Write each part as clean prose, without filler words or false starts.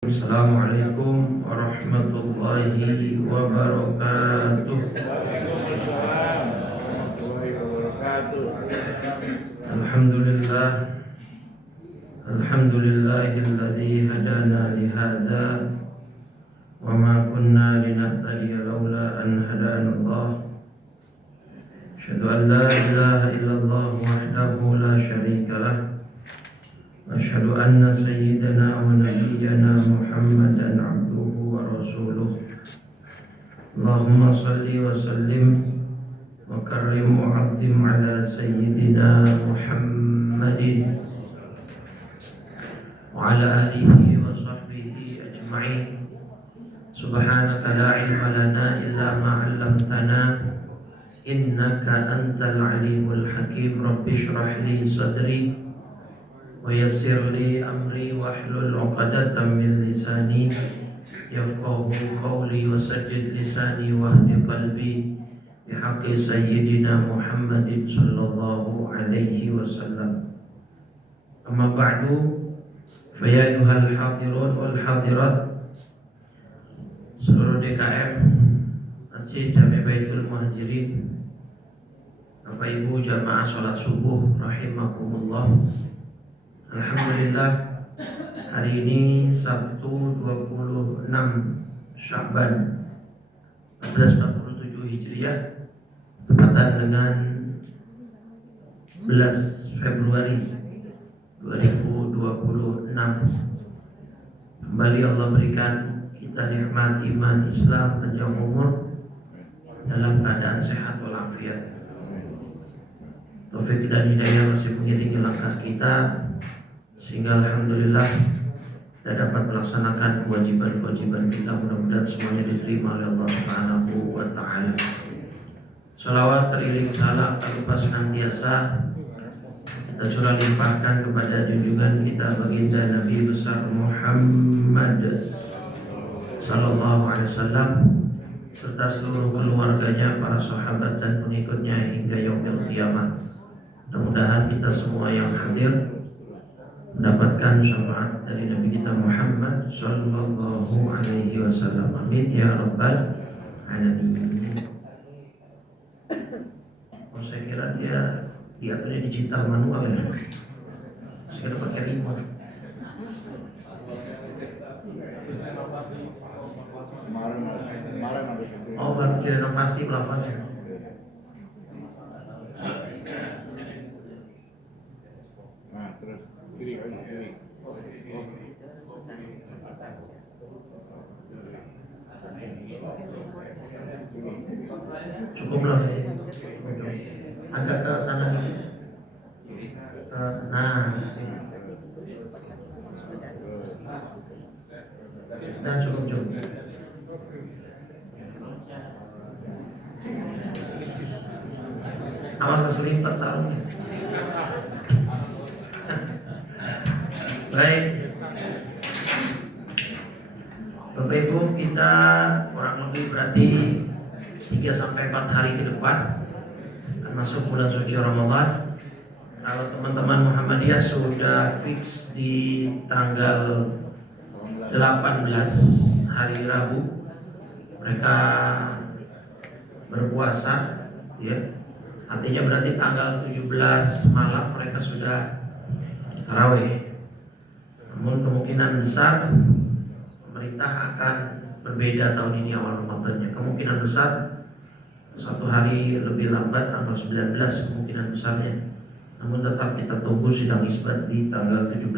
Assalamualaikum warahmatullahi wabarakatuh. Alhamdulillah, alhamdulillahilladzi hadana lihadza wa ma kunna linahtadiya laula an hadanallah. Asyhadu an la ilaha illallah wahdahu la syarika lah. Asyhadu anna sayyidana wa nabiyyana Muhammadan abduhu wa rasuluh. Allahumma salli wa sallim wa karrim wa azim ala sayyidina Muhammadin wa ala alihi wa sahbihi ajma'in. Subhanaka la ilma lana illa ma 'allamtana innaka antal alimul hakim. Rabbi shrah li sadri wa yassir li amri wahlul 'uqdatam min lisani yafqahu qawli wa saddid lisani wahdi qalbi bihaqqi sayyidina Muhammadin sallallahu alaihi wasallam. Amma ba'du, fa ya ayyuhal hadirun wal hadirat, seluruh DKM Masjid Jami' Baitul Muhajirin, Bapak Ibu jamaah salat subuh rahimakumullah. Alhamdulillah, hari ini Sabtu 26 Sya'ban 1447 Hijriah, tepatan dengan 11 Februari 2026. Kembali Allah berikan kita nikmat iman, Islam, panjang umur dalam keadaan sehat walafiat. Taufik dan hidayah masih mengiringi langkah kita, sehingga alhamdulillah kita dapat melaksanakan kewajiban-kewajiban kita. Mudah-mudahan semuanya diterima oleh Allah Subhanahu wa taala. Salawat teriring salam tak lupa senantiasa kita curah limpahkan kepada junjungan kita baginda Nabi besar Muhammad sallallahu alaihi wasallam serta seluruh keluarganya, para sahabat dan pengikutnya hingga yaumil qiyamah. Mudah-mudahan kita semua yang hadir mendapatkan syafaat dari Nabi kita Muhammad sallallahu alaihi wasallam. Amin ya rabbal alamin. Oh, saya kira dia diaturnya digital manual ya. Saya kira pakai remote. Oh, baru direnovasi plafonnya. Cukup loh, agak ke sana nih. Nah, dan cukup. Awas keselimpat sarungnya. Baik, Bapak Ibu, kita kurang lebih berarti 3-4 hari ke depan akan masuk bulan suci Ramadan. Kalau teman-teman Muhammadiyah sudah fix di tanggal 18 hari Rabu mereka berpuasa, ya. Artinya berarti tanggal 17 malam mereka sudah tarawih. Namun kemungkinan besar pemerintah akan berbeda tahun ini awal Ramadannya. Kemungkinan besar satu hari lebih lambat, tanggal 19 kemungkinan besarnya. Namun tetap kita tunggu sidang isbat di tanggal 17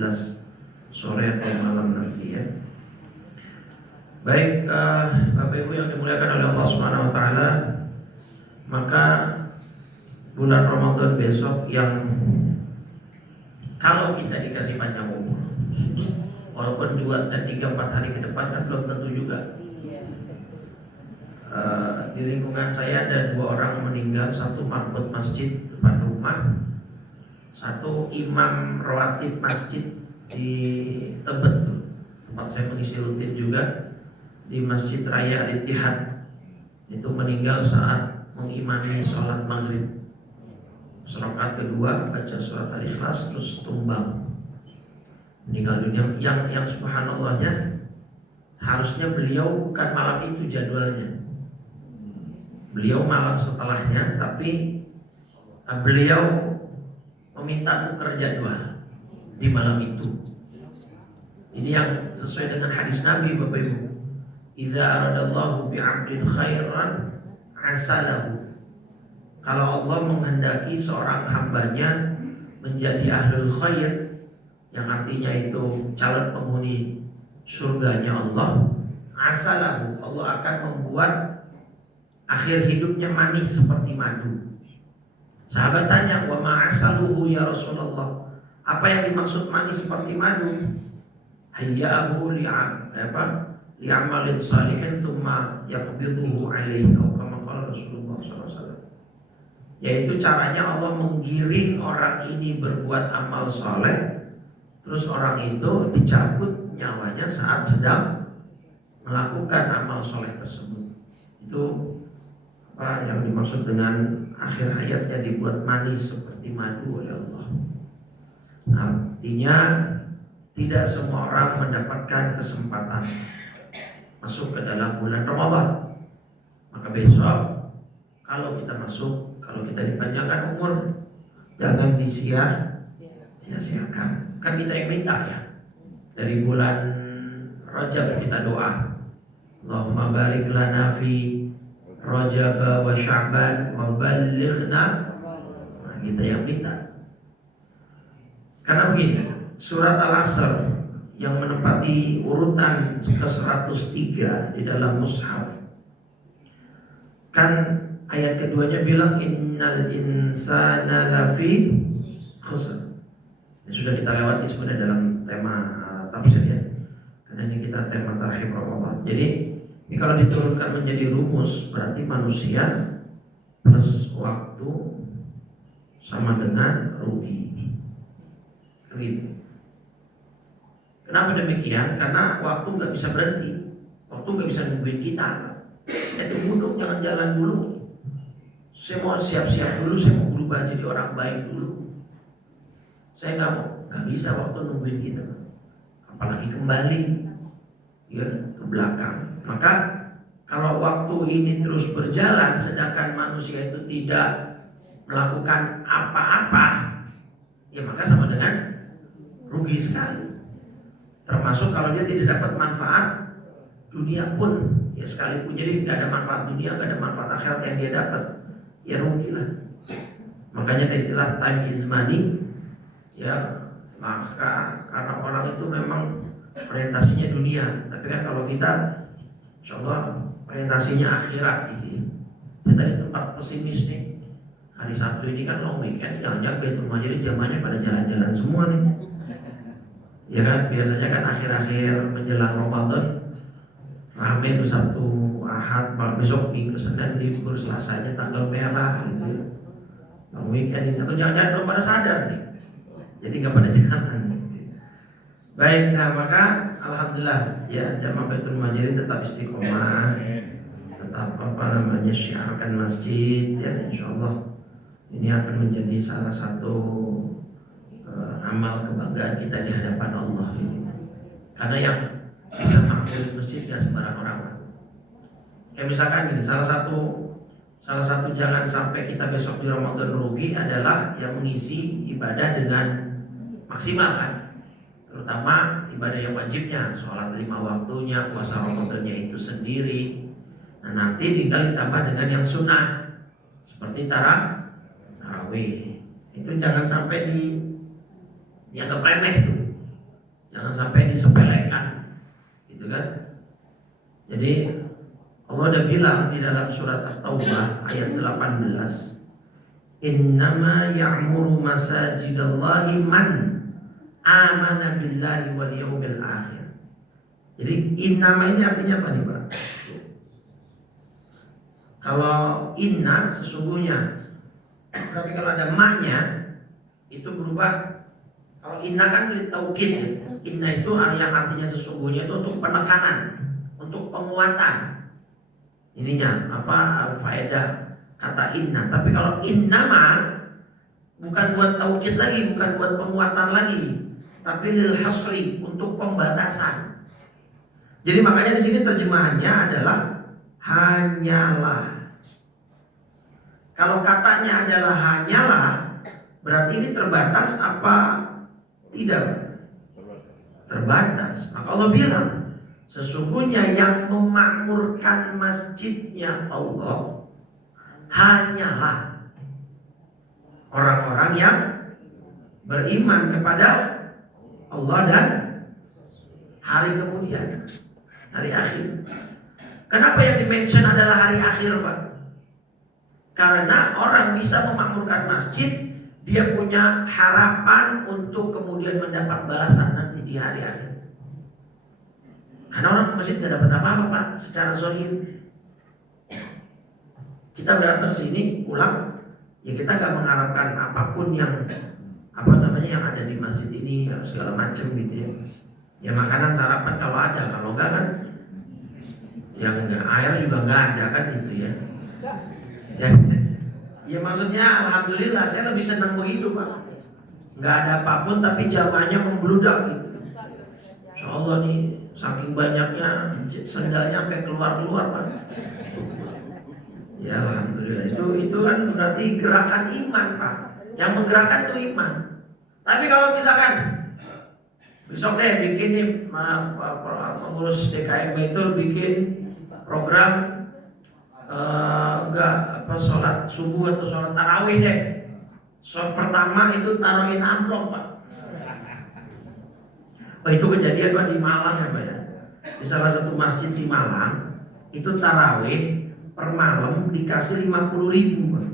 sore atau malam nanti, ya. Baik, Bapak Ibu yang dimuliakan oleh Allah Subhanahu wa taala, maka bulan Ramadan besok yang kalau kita dikasih panjang umur, walaupun 2-3-4 hari ke depan kan belum tentu juga. Di lingkungan saya ada 2 orang meninggal, satu makmum masjid depan rumah, satu imam rawatib masjid di Tebet tuh, tempat saya mengisi rutin juga, di Masjid Raya Al-Ittihad. Itu meninggal saat mengimami sholat maghrib. Rakaat kedua baca surat Al-Ikhlas terus tumbang, meninggal dunia. Yang subhanallahnya harusnya beliau bukan malam itu jadwalnya. Beliau malam setelahnya, tapi beliau meminta tukar jadwal di malam itu. Ini yang sesuai dengan hadis Nabi, Bapak Ibu. Idza aradallahu bi'abdin khairan asalahu. Kalau Allah menghendaki seorang hambanya menjadi ahlul khair, yang artinya itu calon penghuni surganya Allah, asalahu, Allah akan membuat akhir hidupnya manis seperti madu. Sahabat tanya, wa ma asaluhu ya Rasulullah, apa yang dimaksud manis seperti madu? Hayyahu li'amalin salihin thumma yaqbiduhu alaihi, atau kama qala Rasulullah SAW. Yaitu caranya Allah menggiring orang ini berbuat amal soleh, terus orang itu dicabut nyawanya saat sedang melakukan amal soleh tersebut. Itu apa yang dimaksud dengan akhir hayatnya dibuat manis seperti madu oleh Allah. Artinya tidak semua orang mendapatkan kesempatan masuk ke dalam bulan Ramadan. Maka besok kalau kita masuk, kalau kita dipanjangkan umur, jangan sia-siakan. Kan kita yang minta ya. Dari bulan Rajab kita doa, Allahumma barik lana fi Rajab wa Sya'ban wa ballighna. Nah, kita yang minta. Karena begini, surat Al-Asr yang menempati urutan ke-103 di dalam mushaf, kan ayat keduanya bilang innal insana lafi khusr. Ini sudah kita lewati sebenarnya dalam tema tafsir ya. Karena ini kita tema tarhib Ramadan. Jadi ini kalau diturunkan menjadi rumus, berarti manusia plus waktu sama dengan rugi. Gitu. Kenapa demikian? Karena waktu nggak bisa berhenti, waktu nggak bisa nungguin kita. Tunggu dong, jangan jalan dulu. Saya mau siap-siap dulu, saya mau berubah jadi orang baik dulu. Saya nggak bisa waktu nungguin kita, apalagi kembali ya ke belakang. Maka kalau waktu ini terus berjalan, sedangkan manusia itu tidak melakukan apa-apa, ya maka sama dengan rugi sekali. Termasuk kalau dia tidak dapat manfaat dunia pun, ya sekalipun. Jadi nggak ada manfaat dunia, nggak ada manfaat akhirat yang dia dapat, ya rugi lah. Makanya ada istilah time is money. Ya, maka karena orang itu memang orientasinya dunia, tapi kan kalau kita insyaallah orientasinya akhirat gitu ya. Kita di tempat pesimis nih, hari Sabtu ini kan long weekend, jangan-jangan Baitul Majid jamaahnya pada jalan-jalan semua nih. Ya kan, biasanya kan akhir-akhir menjelang Ramadan ramai tuh Sabtu, Ahad, besok Minggu, Senin libur, Selasanya tanggal merah gitu ya. Long weekend ini, atau jangan-jangan belum pada sadar nih, jadi nggak pada jalan gitu. Baik, nah maka alhamdulillah ya jamaah Baitul Majid tetap istiqomah, tetap syiarkan masjid ya, insyaallah ini akan menjadi salah satu amal kebanggaan kita di hadapan Allah ini. Karena yang bisa makmur masjid gak sembarang orang. Kayak misalkan ini salah satu jangan sampai kita besok di Ramadan rugi adalah yang mengisi ibadah dengan maksimal kan. Terutama ibadah yang wajibnya, sholat 5 waktunya, puasa Ramadannya itu sendiri. Nah nanti tinggal ditambah dengan yang sunnah seperti tarawih. Itu jangan sampai dianggap remeh tuh, jangan sampai disepelekan, gitu kan? Jadi Allah udah bilang di dalam surat At-Taubah ayat 18, Innama ya'muru masajidallahi man amana billahi wal yawmil akhir. Jadi innama ini artinya apa nih Pak? Kalau inna sesungguhnya, tapi kalau ada maknya itu berubah. Kalau inna kan taukid ya. Inna itu yang artinya sesungguhnya itu untuk penekanan, untuk penguatan. Ininya apa faedah kata inna. Tapi kalau innama bukan buat taukid lagi, bukan buat penguatan lagi, tapi lil hasri, untuk pembatasan. Jadi makanya di sini terjemahannya adalah hanyalah. Kalau katanya adalah hanyalah, berarti ini terbatas apa tidak? Terbatas. Maka Allah bilang, sesungguhnya yang memakmurkan masjidnya Allah hanyalah orang-orang yang beriman kepada Allah dan hari kemudian, hari akhir. Kenapa yang dimention adalah hari akhir, Pak? Karena orang bisa memakmurkan masjid, dia punya harapan untuk kemudian mendapat balasan nanti di hari akhir. Karena orang ke masjid tidak dapat apa-apa, Pak, secara zahir. Kita datang ke sini pulang, ya kita gak mengharapkan apapun yang yang ada di masjid ini, segala macam gitu ya. Ya makanan sarapan kalau ada, kalau enggak kan yang enggak, air juga enggak ada kan gitu ya. Jadi ya maksudnya alhamdulillah saya lebih senang begitu, Pak. Enggak ada apapun tapi jamaahnya membludak gitu. Insyaallah nih saking banyaknya sendalnya sampai keluar-keluar, Pak. Ya alhamdulillah itu kan berarti gerakan iman, Pak. Yang menggerakkan itu iman. Tapi kalau misalkan besok deh bikin nih pengurus DKM itu bikin program sholat subuh atau sholat tarawih deh. Soft pertama itu taruhin amplop, Pak. Oh, itu kejadian, Pak, di Malang ya, Pak ya. Di salah satu masjid di Malang itu tarawih per malam dikasih 50.000, Pak.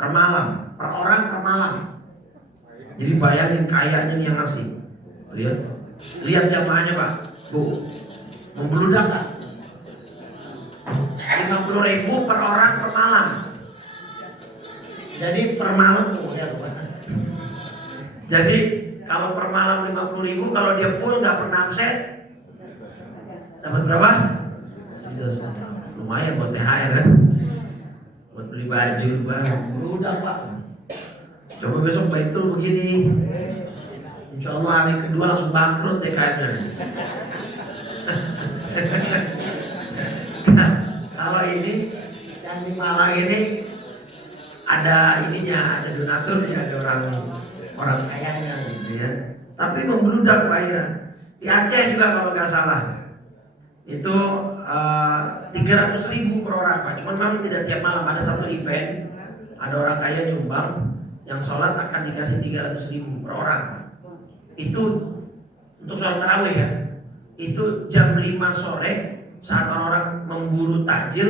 Per malam, per orang per malam. Jadi bayangin kayanya nih yang ngasih. Tuh ya. Lihat jamaahnya, Pak. Bu, membludak kan? 50.000 per orang per malam. Jadi per malam tuh ya, Pak. Jadi kalau per malam 50.000, kalau dia full nggak pernah absen, dapat berapa? Lumayan buat THR kan? Buat beli baju baru. Udah, Pak. Coba besok Baitul begini. Insya Allah hari kedua langsung bangkrut DKM-nya. Kalau ini yang di Malang ini ada ininya, ada donaturnya, ada orang kayanya gitu ya. Tapi membludak, Pak Ira. Di Aceh juga kalau nggak salah itu 300.000 per orang, Pak. Cuman memang tidak tiap malam, ada satu event, ada orang kaya nyumbang, yang sholat akan dikasih 300.000 per orang. Itu untuk sholat tarawih ya. Itu jam 5 sore saat orang-orang memburu takjil,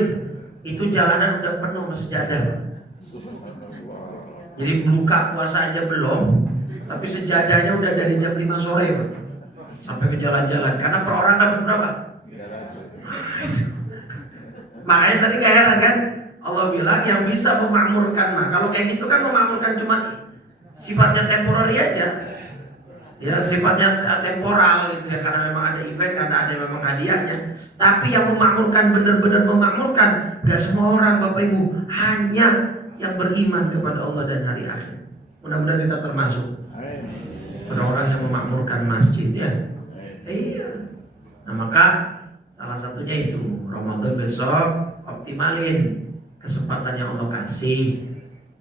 itu jalanan udah penuh sejadah. Jadi buka puasa aja belum, tapi sejadahnya udah dari jam 5 sore, Pak, sampai ke jalan-jalan. Karena per orang dapat berapa? Makanya tadi gak heran kan, Allah bilang yang bisa memakmurkan. Nah kalau kayak gitu kan memakmurkan cuma sifatnya temporary aja. Ya sifatnya temporal gitu ya, karena memang ada event, karena ada memang hadiahnya. Tapi yang memakmurkan, benar-benar memakmurkan, gak semua orang, Bapak Ibu, hanya yang beriman kepada Allah dan hari akhir. Mudah-mudahan kita termasuk orang-orang yang memakmurkan masjid ya. Iya. Nah maka salah satunya itu Ramadan besok optimalin kesempatan yang Allah kasih.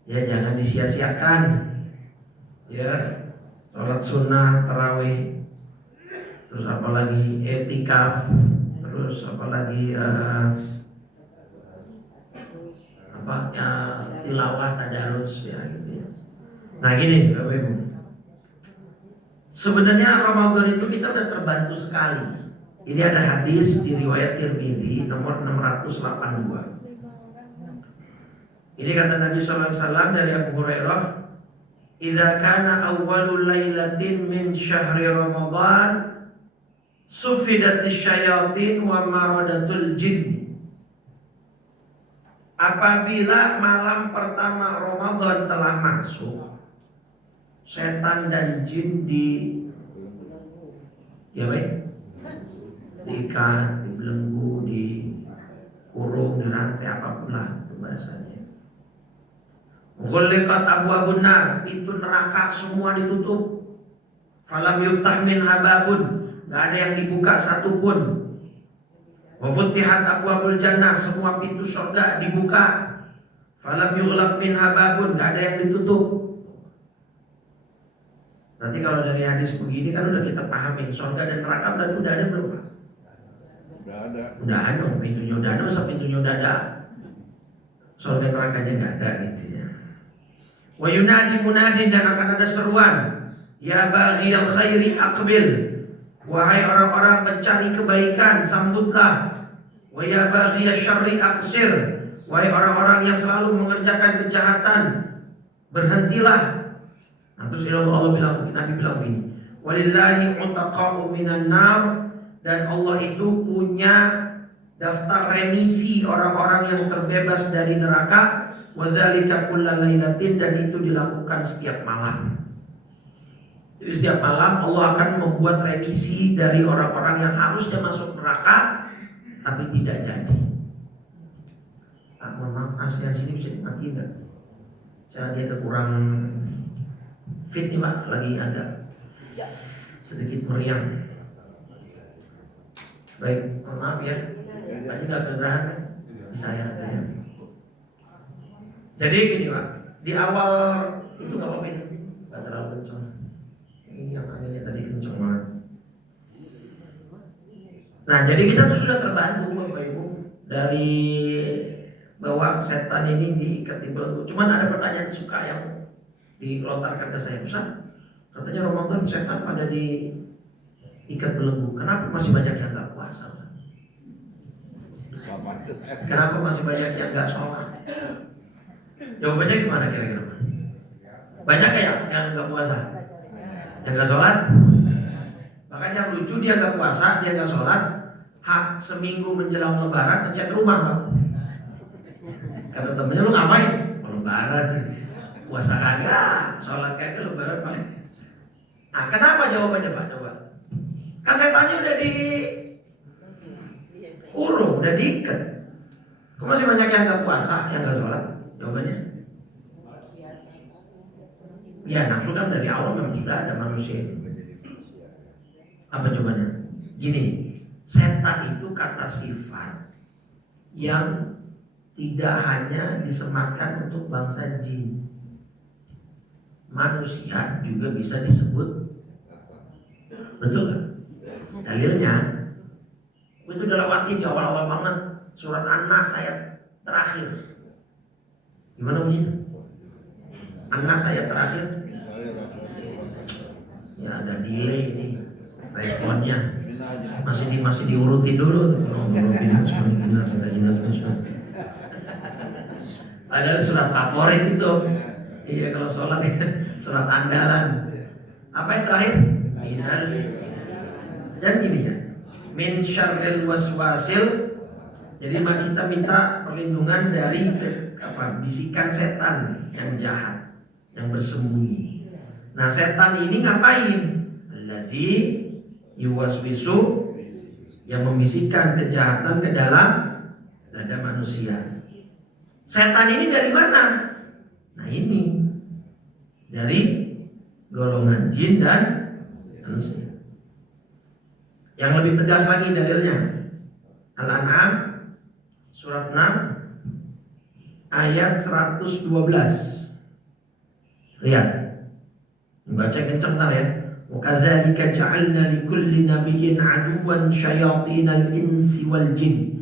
Ya jangan disia-siakan. Ya, sholat sunnah, tarawih, terus apalagi etikaf, terus apalagi tilawah, tadarus ya gitu ya. Nah gini Bapak Ibu, sebenarnya Ramadan itu kita udah terbantu sekali. Ini ada hadis di riwayat Tirmidzi nomor 682. Ini kata Nabi SAW dari Abu Hurairah, "Idza kana awwalul lailatin min syahri Ramadan sufidatis syayatin wa maradatul jin." Apabila malam pertama Ramadan telah masuk, setan dan jin diikat, dibelenggu, dikurung, dirantai, apapun lah itu bahasanya. Ghuliqat abwabun nar, pintu neraka semua ditutup. Falam yuftah minha babun, nggak ada yang dibuka satupun. Wa futihat abwabul jannah, semua pintu surga dibuka. Falam yughlaq minha babun, nggak ada yang ditutup. Nanti kalau dari hadis begini kan udah kita pahamin surga dan neraka berarti udah ada belum Pak? Udah ada. Udah ada, pintunya udah ada, masa pintunya udah ada? Surga nerakanya nggak ada gitu ya. Wa yunadi munadin, dan akan ada seruan, ya baghiyal khairi aqbil, wahai orang-orang pencari kebaikan sambutlah. Wa ya baghiyasy syarri aqsir, wahai orang-orang yang selalu mengerjakan kejahatan berhentilah. Nah, terus Allah bilang, Nabi bilang begini, walillahi utaqa'u minan nar, dan Allah itu punya daftar remisi orang-orang yang terbebas dari neraka. Wadzalika kullal lailatin, dan itu dilakukan setiap malam. Jadi setiap malam Allah akan membuat remisi dari orang-orang yang harusnya masuk neraka tapi tidak jadi. Mohon maaf, ASEAN sini bisa dimatiin nggak? Cara dia kekurang fit nih Pak, lagi agak sedikit meriang. Baik, mohon maaf ya. Aja nggak kedengeran kan? Bisa ya. Jadi gini Pak, di awal itu nggak apa-apa ya, nggak terlalu kencang. Ini yang anginnya tadi kencang banget. Nah, jadi kita tuh sudah terbantu Bapak Ibu dari bahwa setan ini diikat di belenggu. Cuman ada pertanyaan suka yang dilontarkan ke saya, Ustaz, katanya Ramadan setan pada diikat belenggu. Kenapa masih banyak yang nggak puasa? Kenapa masih banyak yang nggak sholat? Jawabannya gimana kira-kira? Banyak ya yang nggak puasa, yang nggak sholat. Makanya yang lucu, dia nggak puasa, dia nggak sholat. Hak seminggu menjelang Lebaran ngechat rumah Pak. Kata temennya, lu ngapain? Oh, Lebaran, puasa kagak, sholat kagak, Lebaran Pak. Nah, kenapa jawabannya Pak? Coba. Kan setannya udah dikurung, udah diikat. Kok masih banyak yang nggak puasa, yang nggak sholat? Jawabannya? Ya, nafsu kan dari awal memang sudah ada manusia. Apa jawabannya? Gini, setan itu kata sifat yang tidak hanya disematkan untuk bangsa jin. Manusia juga bisa disebut. Betul gak? Dalilnya itu udah lewatin di awal-awal banget, surat An-Nas ayat terakhir. Gimana bunyinya? An-Nas ayat terakhir. Ya agak delay ini responnya. Masih diurutin dulu. Padahal surat favorit itu. Iya, kalau sholat ya, surat andalan. Apa yang terakhir? Minal. Dan gini ya, min syarril waswasil. Jadi kita minta perlindungan dari bisikan setan yang jahat, yang bersembunyi. Nah, setan ini ngapain? Alladzi yuwaswisu, yang membisikkan kejahatan ke dalam dada manusia. Setan ini dari mana? Nah, ini dari golongan jin dan manusia. Yang lebih tegas lagi dalilnya, Al-An'am surat 6 ayat 112. Lihat, membaca kencang ntar ya. Wa kadzalika ja'alna likulli nabiyyin aduwan syayatinal insi wal jin.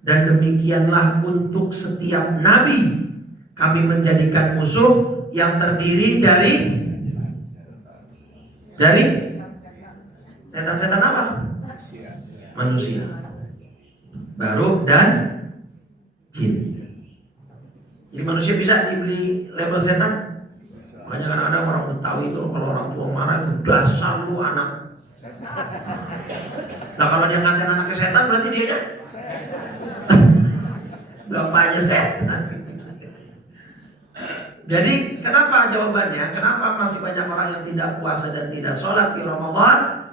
Dan demikianlah untuk setiap nabi kami menjadikan musuh yang terdiri dari setan-setan apa? Manusia. Baru dan jin. Jadi manusia bisa dibeli label setan. Makanya kadang-kadang orang Betawi itu kalau orang tua marah, dasar lu anak. Nah, kalau dia ngatain anaknya setan, berarti dia bapaknya setan. Jadi kenapa jawabannya? Kenapa masih banyak orang yang tidak puasa dan tidak sholat di Ramadan?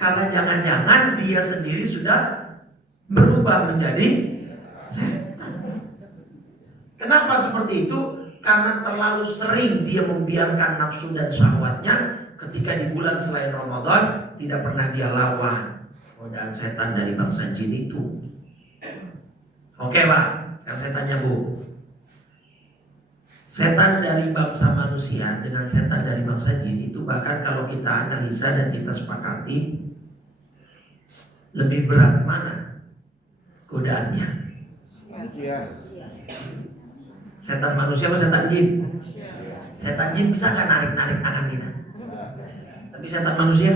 Karena jangan-jangan dia sendiri sudah berubah menjadi setan. Kenapa seperti itu? Karena terlalu sering dia membiarkan nafsu dan syahwatnya ketika di bulan selain Ramadan tidak pernah dia lawan godaan setan dari bangsa jin itu. Oke Pak, sekarang saya tanya Bu, setan dari bangsa manusia dengan setan dari bangsa jin itu bahkan kalau kita analisa dan kita sepakati, lebih berat mana godaannya? Setan manusia atau setan jin? Setan jin bisa nggak narik tangan kita? Tapi setan manusia,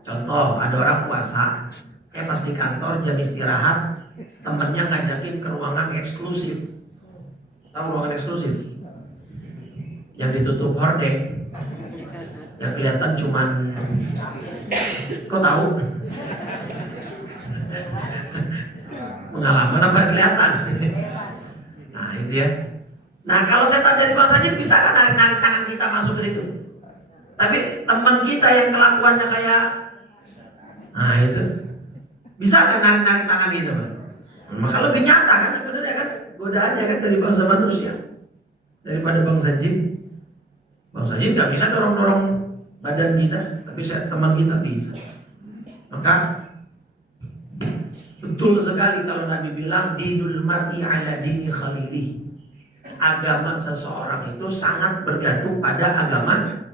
contoh ada orang puasa, pas di kantor jam istirahat, temennya ngajakin ke ruangan eksklusif. Tahu ruangan eksklusif? Yang ditutup hordeng, yang kelihatan cuman, kok tahu? Pengalaman apa kelihatan? Nah itu ya. Nah kalau setan dari bangsa jin bisa kan narik tangan kita masuk ke situ. Tapi teman kita yang kelakuannya kayak, nah itu bisa kan narik tangan kita, Pak? Maka lebih nyata kan sebenarnya kan godaannya kan dari bangsa manusia daripada bangsa jin. Bangsa jin nggak bisa dorong badan kita, tapi teman kita bisa. Maka betul sekali kalau Nabi bilang dinul mar'i ala dini khalili. Agama seseorang itu sangat bergantung pada agama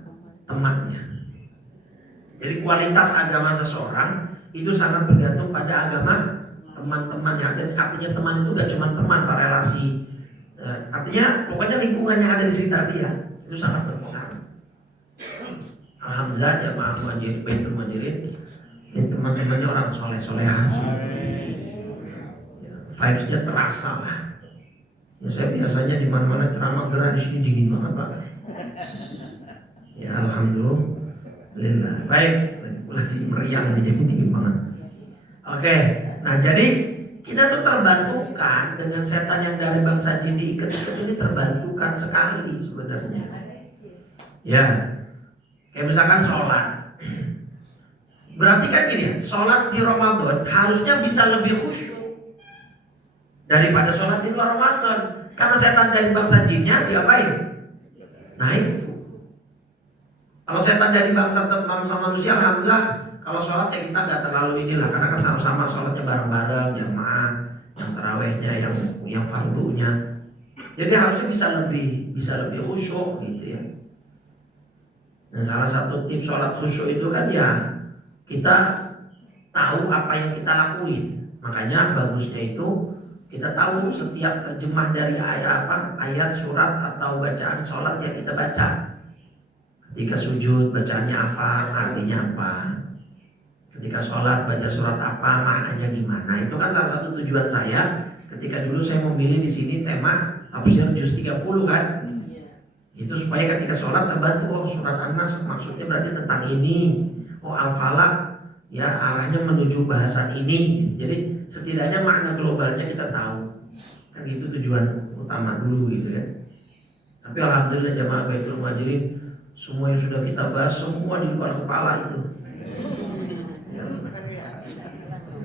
temannya. Jadi kualitas agama seseorang itu sangat bergantung pada agama teman-temannya. Artinya teman itu gak cuma teman, Pak, relasi. Artinya pokoknya lingkungan yang ada di sekitar dia itu sangat berpengaruh. Alhamdulillah jamaah Muhajirin Baitul Muhajirin ini teman-temannya orang soleh-solehah. Vibes-nya terasa lah. Ya saya biasanya di mana-mana ceramah gerah, di sini dingin banget Pak. Ya alhamdulillah. Baik, lagi meriang nih jadi dingin banget. Oke, nah jadi kita tuh terbantukan dengan setan yang dari bangsa jin diikat-ikat ini, terbantukan sekali sebenarnya. Ya, kayak misalkan sholat. Berarti kan gini ya, sholat di Ramadan harusnya bisa lebih khusyuk daripada sholat di luar Ramadan. Karena setan dari bangsa jinnya diapain? Nah itu. Kalau setan dari bangsa manusia, alhamdulillah kalau sholat ya kita nggak terlalu inilah, karena kan sama-sama sholatnya bareng-bareng, jamaah, yang tarawehnya, yang fardunya. Jadi harusnya bisa lebih khusyuk gitu ya. Dan salah satu tips sholat khusyuk itu kan ya kita tahu apa yang kita lakuin. Makanya bagusnya itu kita tahu setiap terjemah dari ayat, surat atau bacaan sholat yang kita baca. Ketika sujud bacaannya apa, artinya apa. Ketika sholat baca surat apa, maknanya gimana. Itu kan salah satu tujuan saya ketika dulu saya memilih di sini tema tafsir juz 30 kan. Itu supaya ketika sholat terbantu, oh surat An-Nas maksudnya berarti tentang ini. Oh Al-Falaq ya arahnya menuju bahasan ini. Jadi setidaknya makna globalnya kita tahu. Kan itu tujuan utama dulu gitu ya. Tapi alhamdulillah jamaah Baitul Muhajirin, semua yang sudah kita bahas semua di luar kepala itu. Ya.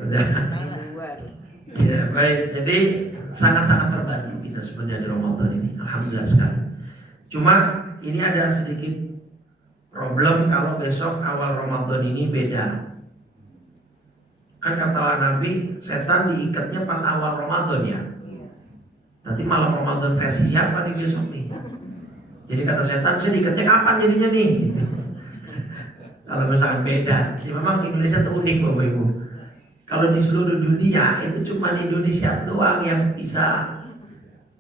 Udah. Ya baik. Jadi sangat-sangat terbantu kita sebenarnya di Ramadan ini. Alhamdulillah sekali. Cuma ini ada sedikit problem kalau besok awal Ramadan ini beda. Kan kata Nabi, setan diikatnya pas awal Ramadan ya. Nanti malam Ramadan versi siapa nih besok nih? Jadi kata setan, saya diikatnya kapan jadinya nih? Gitu. Kalau misalkan beda, jadi memang Indonesia itu unik Bapak Ibu. Kalau di seluruh dunia itu cuma Indonesia doang yang bisa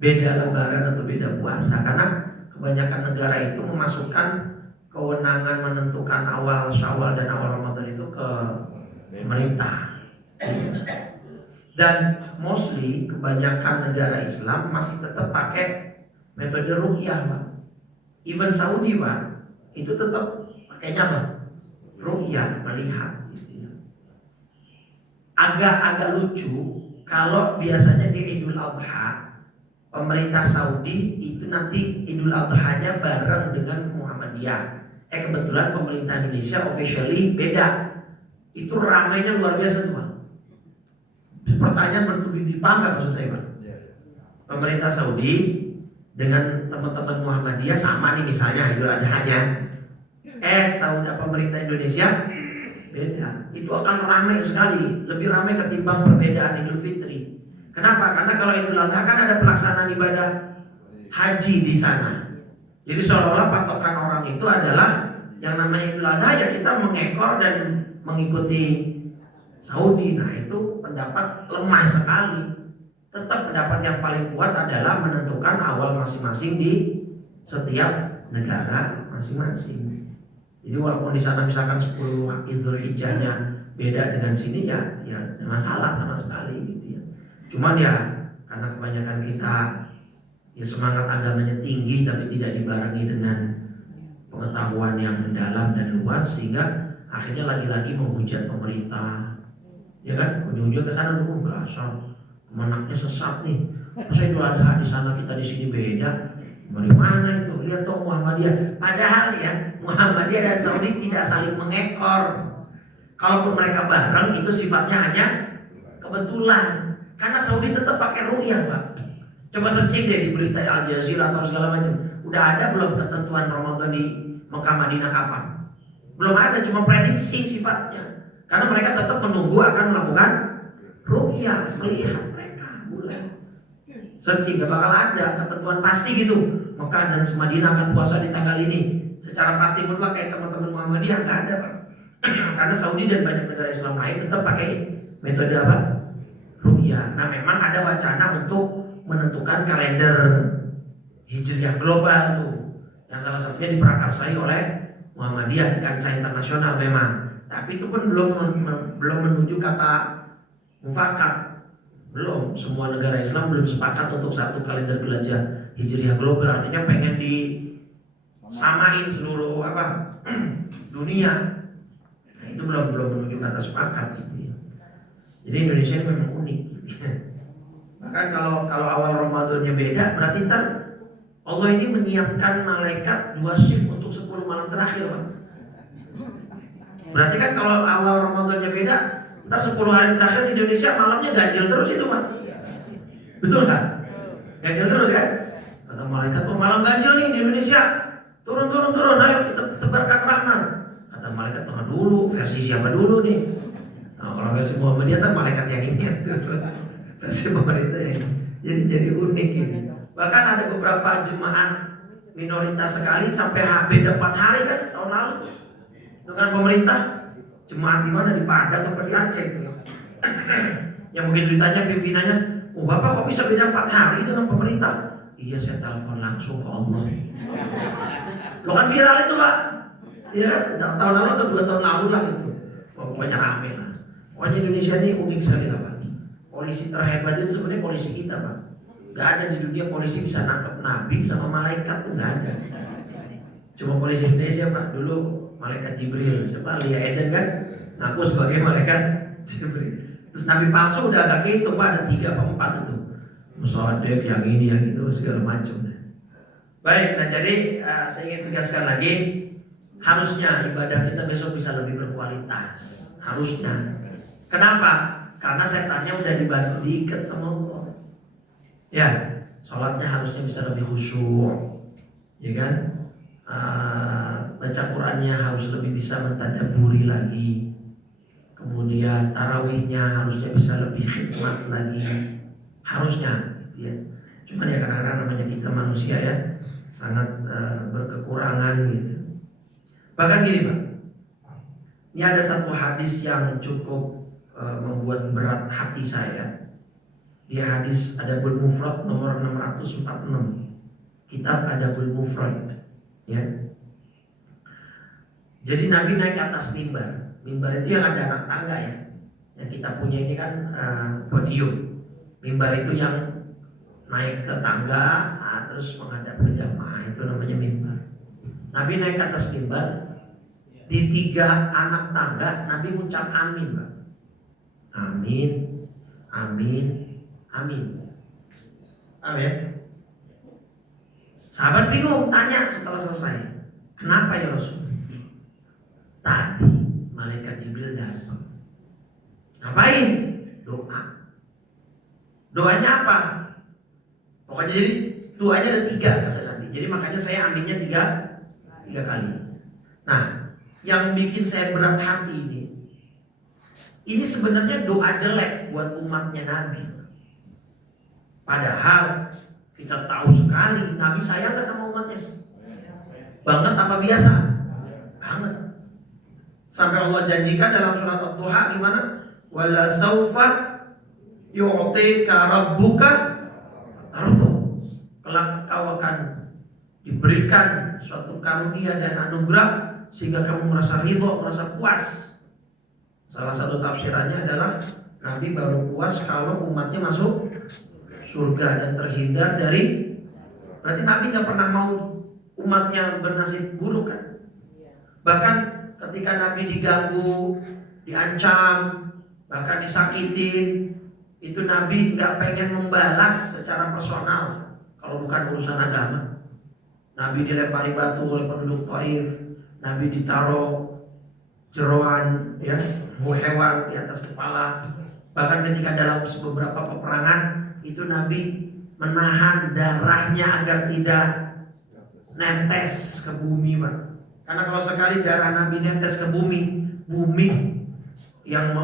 beda Lebaran atau beda puasa. Karena kebanyakan negara itu memasukkan kewenangan menentukan awal Syawal dan awal Ramadan itu ke pemerintah. Dan mostly kebanyakan negara Islam masih tetap pakai metode ru'yah, Pak. Even Saudi, Pak, itu tetap pakainya apa? Ru'yah, melihat gitu ya. Agak-agak lucu kalau biasanya di Idul Adha pemerintah Saudi itu nanti Idul Adha-nya bareng dengan Muhammadiyah. Kebetulan pemerintah Indonesia officially beda. Itu ramainya luar biasa tuh Pak. Pertanyaan bertubi-tubi nggak maksud saya Pak? Pemerintah Saudi dengan teman-teman Muhammadiyah sama nih misalnya Idul Adha-nya. Saudara pemerintah Indonesia beda. Itu akan ramai sekali, lebih ramai ketimbang perbedaan Idul Fitri. Kenapa? Karena kalau Idul Adha kan ada pelaksanaan ibadah haji di sana. Jadi seolah-olah patokan orang itu adalah yang namanya Idul Adha ya kita mengekor dan mengikuti Saudi. Nah itu pendapat lemah sekali. Tetap pendapat yang paling kuat adalah menentukan awal masing-masing di setiap negara masing-masing. Jadi walaupun di sana misalkan 10 Dzulhijjahnya beda dengan sini ya masalah sama sekali gitu ya. Cuman ya karena kebanyakan kita ya semangat agamanya tinggi tapi tidak dibarengi dengan pengetahuan yang mendalam dan luas sehingga akhirnya lagi-lagi menghujat pemerintah. Ya kan? Ujung-ujung ke sana tuh berasal kemenangnya sesat nih. Masa Idul Adha di sana kita di sini beda? Dari mana itu? Lihat dong Muhammadiyah. Padahal ya Muhammadiyah dan Saudi tidak saling mengekor. Kalaupun mereka bareng itu sifatnya hanya kebetulan. Karena Saudi tetap pakai ru'yah, Pak. Coba searching deh di berita Al Jazeera atau segala macam. Udah ada belum ketentuan Ramadan di Mekah Madinah kapan? Belum ada, cuma prediksi sifatnya. Karena mereka tetap menunggu akan melakukan ru'yah, melihat mereka bulan. Searching gak bakal ada ketentuan pasti gitu. Mekah dan Madinah akan puasa di tanggal ini. Secara pasti mutlak kayak teman-teman Muhammadiyah nggak ada, Pak. Karena Saudi dan banyak negara Islam lain tetap pakai metode apa? Ru'yah. Nah, memang ada wacana untuk menentukan kalender Hijriah global tuh. Yang salah satunya diprakarsai oleh Muhammadiyah di kancah internasional memang. Tapi itu pun belum menuju kata mufakat. Belum, semua negara Islam belum sepakat untuk satu kalender jelajah Hijriah global, artinya pengen disamain seluruh dunia. Nah, itu belum menuju kata sepakat gitu ya. Jadi Indonesia ini memang unik gitu ya. Bahkan kalau awal Ramadannya beda, berarti ntar Allah ini menyiapkan malaikat 2 shift untuk 10 malam terakhir, Pak. Berarti kan kalau awal Ramadannya beda, ntar 10 hari terakhir di Indonesia malamnya ganjil terus itu, Pak. Betul kan? Ganjil terus kan? Kata malaikat, malam ganjil nih di Indonesia. Turun, ayo kita tebarkan rahmat. Kata malaikat, tunggu dulu, versi siapa dulu nih? Nah, kalau versi Muhammadiyah kan malaikat yang ini turun. Versi pemerintah yang jadi unik ini. Bahkan ada beberapa jemaat minoritas sekali sampai beda 4 hari kan tahun lalu dengan pemerintah. Jemaat di mana, di Padang apa di Aceh itu ya. Yang begitu ditanya pimpinannya, Bapak kok bisa beda 4 hari dengan pemerintah? Iya, saya telepon langsung ke Allah. Lo kan viral itu, Pak. Iya kan, tahun lalu atau 2 tahun lalu lah itu. Pokoknya rame lah. Pokoknya Indonesia ini unik sekali lah, Pak. Polisi terhebat itu sebenarnya polisi kita, Pak. Gak ada di dunia polisi bisa nangkep nabi sama malaikat tuh gak ada. Cuma polisi Indonesia, Pak. Dulu malaikat Jibril, siapa? Lia Eden kan ngaku sebagai malaikat Jibril. Terus nabi palsu udah agak gitu, Pak. Ada 3 apa 4 itu. Musaddiq yang ini yang itu segala macam. Baik, nah jadi saya ingin tegaskan lagi, harusnya ibadah kita besok bisa lebih berkualitas. Harusnya. Kenapa? Karena setannya udah dibantu diikat sama Allah. Ya, sholatnya harusnya bisa lebih khusyuk, ya kan? Baca Qurannya harus lebih bisa mentadabburi lagi. Kemudian tarawihnya harusnya bisa lebih khidmat lagi. Harusnya, gitu ya. Cuman ya kadang-kadang namanya kita manusia ya, sangat berkekurangan gitu. Bahkan gini, Pak. Ini ada satu hadis yang cukup membuat berat hati saya. Di hadis Adabul Mufrad nomor 646. Kitab Adabul Mufrad, ya. Jadi Nabi naik ke atas mimbar. Mimbar itu yang ada anak tangga ya. Yang kita punya ini kan podium. Mimbar itu yang naik ke tangga, terus menghadap ke jamaah, itu namanya mimbar. Nabi naik ke atas mimbar. Di 3 anak tangga Nabi mengucap amin, Pak. Amin, amin, amin. Amin. Sahabat bingung, tanya setelah selesai, kenapa ya Rasul? Tadi malaikat Jibril datang. Ngapain? Doa. Doanya apa? Pokoknya jadi doanya ada 3 kata Nabi. Jadi makanya saya aminnya 3 kali. Nah, yang bikin saya berat hati ini. Ini sebenarnya doa jelek buat umatnya Nabi. Padahal kita tahu sekali Nabi sayang gak sama umatnya? Banget apa biasa? Banget. Sampai Allah janjikan dalam surat Ad-Duha gimana? Wala saufa yu'tika rabbuka fatarda. Kelak kau akan diberikan suatu karunia dan anugerah sehingga kamu merasa ridho, merasa puas. Salah satu tafsirannya adalah Nabi baru puas kalau umatnya masuk surga dan terhindar dari. Berarti Nabi gak pernah mau umatnya bernasib buruk kan. Bahkan ketika Nabi diganggu, diancam, bahkan disakitin, itu Nabi gak pengen membalas secara personal. Kalau bukan urusan agama. Nabi dilempari batu oleh penduduk Taif, Nabi ditaruh jeroan ya, hewan di atas kepala. Bahkan ketika dalam beberapa peperangan itu Nabi menahan darahnya agar tidak netes ke bumi, Pak. Karena kalau sekali darah Nabi netes ke bumi, bumi yang